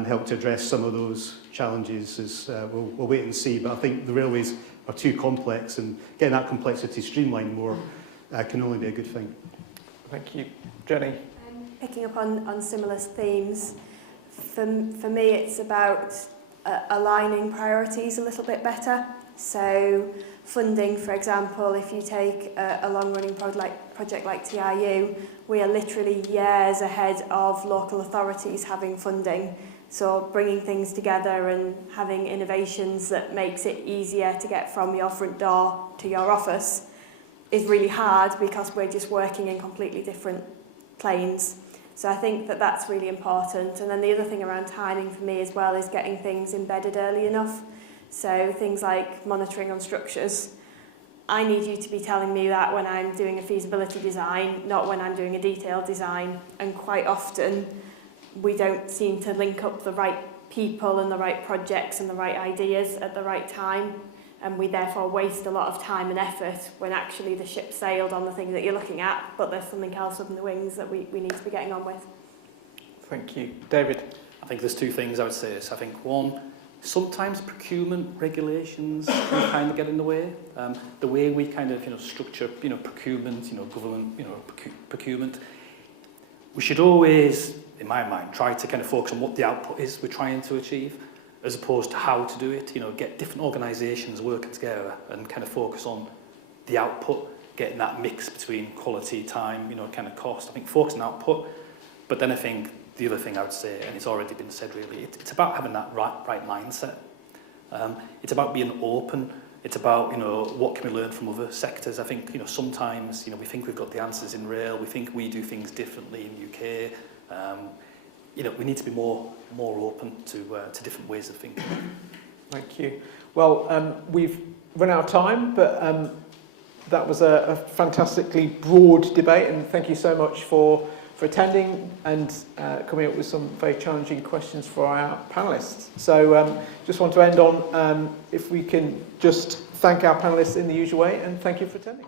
help to address some of those challenges is we'll wait and see. But I think the railways are too complex, and getting that complexity streamlined more can only be a good thing. Thank you. Jenny? Picking up on similar themes, for me it's about aligning priorities a little bit better. So funding, for example, if you take a long-running project like TRU, we are literally years ahead of local authorities having funding. So bringing things together and having innovations that makes it easier to get from your front door to your office is really hard because we're just working in completely different planes. So I think that that's really important. And then the other thing around timing for me as well is getting things embedded early enough. So things like monitoring on structures. I need you to be telling me that when I'm doing a feasibility design, not when I'm doing a detailed design. And quite often, we don't seem to link up the right people and the right projects and the right ideas at the right time, and we therefore waste a lot of time and effort when actually the ship sailed on the thing that you're looking at, but there's something else up in the wings that we need to be getting on with. Thank you. David? I think there's two things I would say. I think one, sometimes procurement regulations can kind of get in the way. The way we kind of structure procurement, government procurement, we should always, in my mind, try to kind of focus on what the output is we're trying to achieve, as opposed to how to do it. Get different organisations working together and kind of focus on the output, getting that mix between quality, time, kind of cost. I think focus on output, but then I think the other thing I would say, and it's already been said really, it's about having that right mindset. It's about being open. It's about, what can we learn from other sectors. I think, sometimes, we think we've got the answers in rail. We think we do things differently in the UK. We need to be more open to different ways of thinking. Thank you. Well, we've run out of time, but that was a fantastically broad debate, and thank you so much for attending and coming up with some very challenging questions for our panellists. So just want to end on, if we can just thank our panellists in the usual way, and thank you for attending.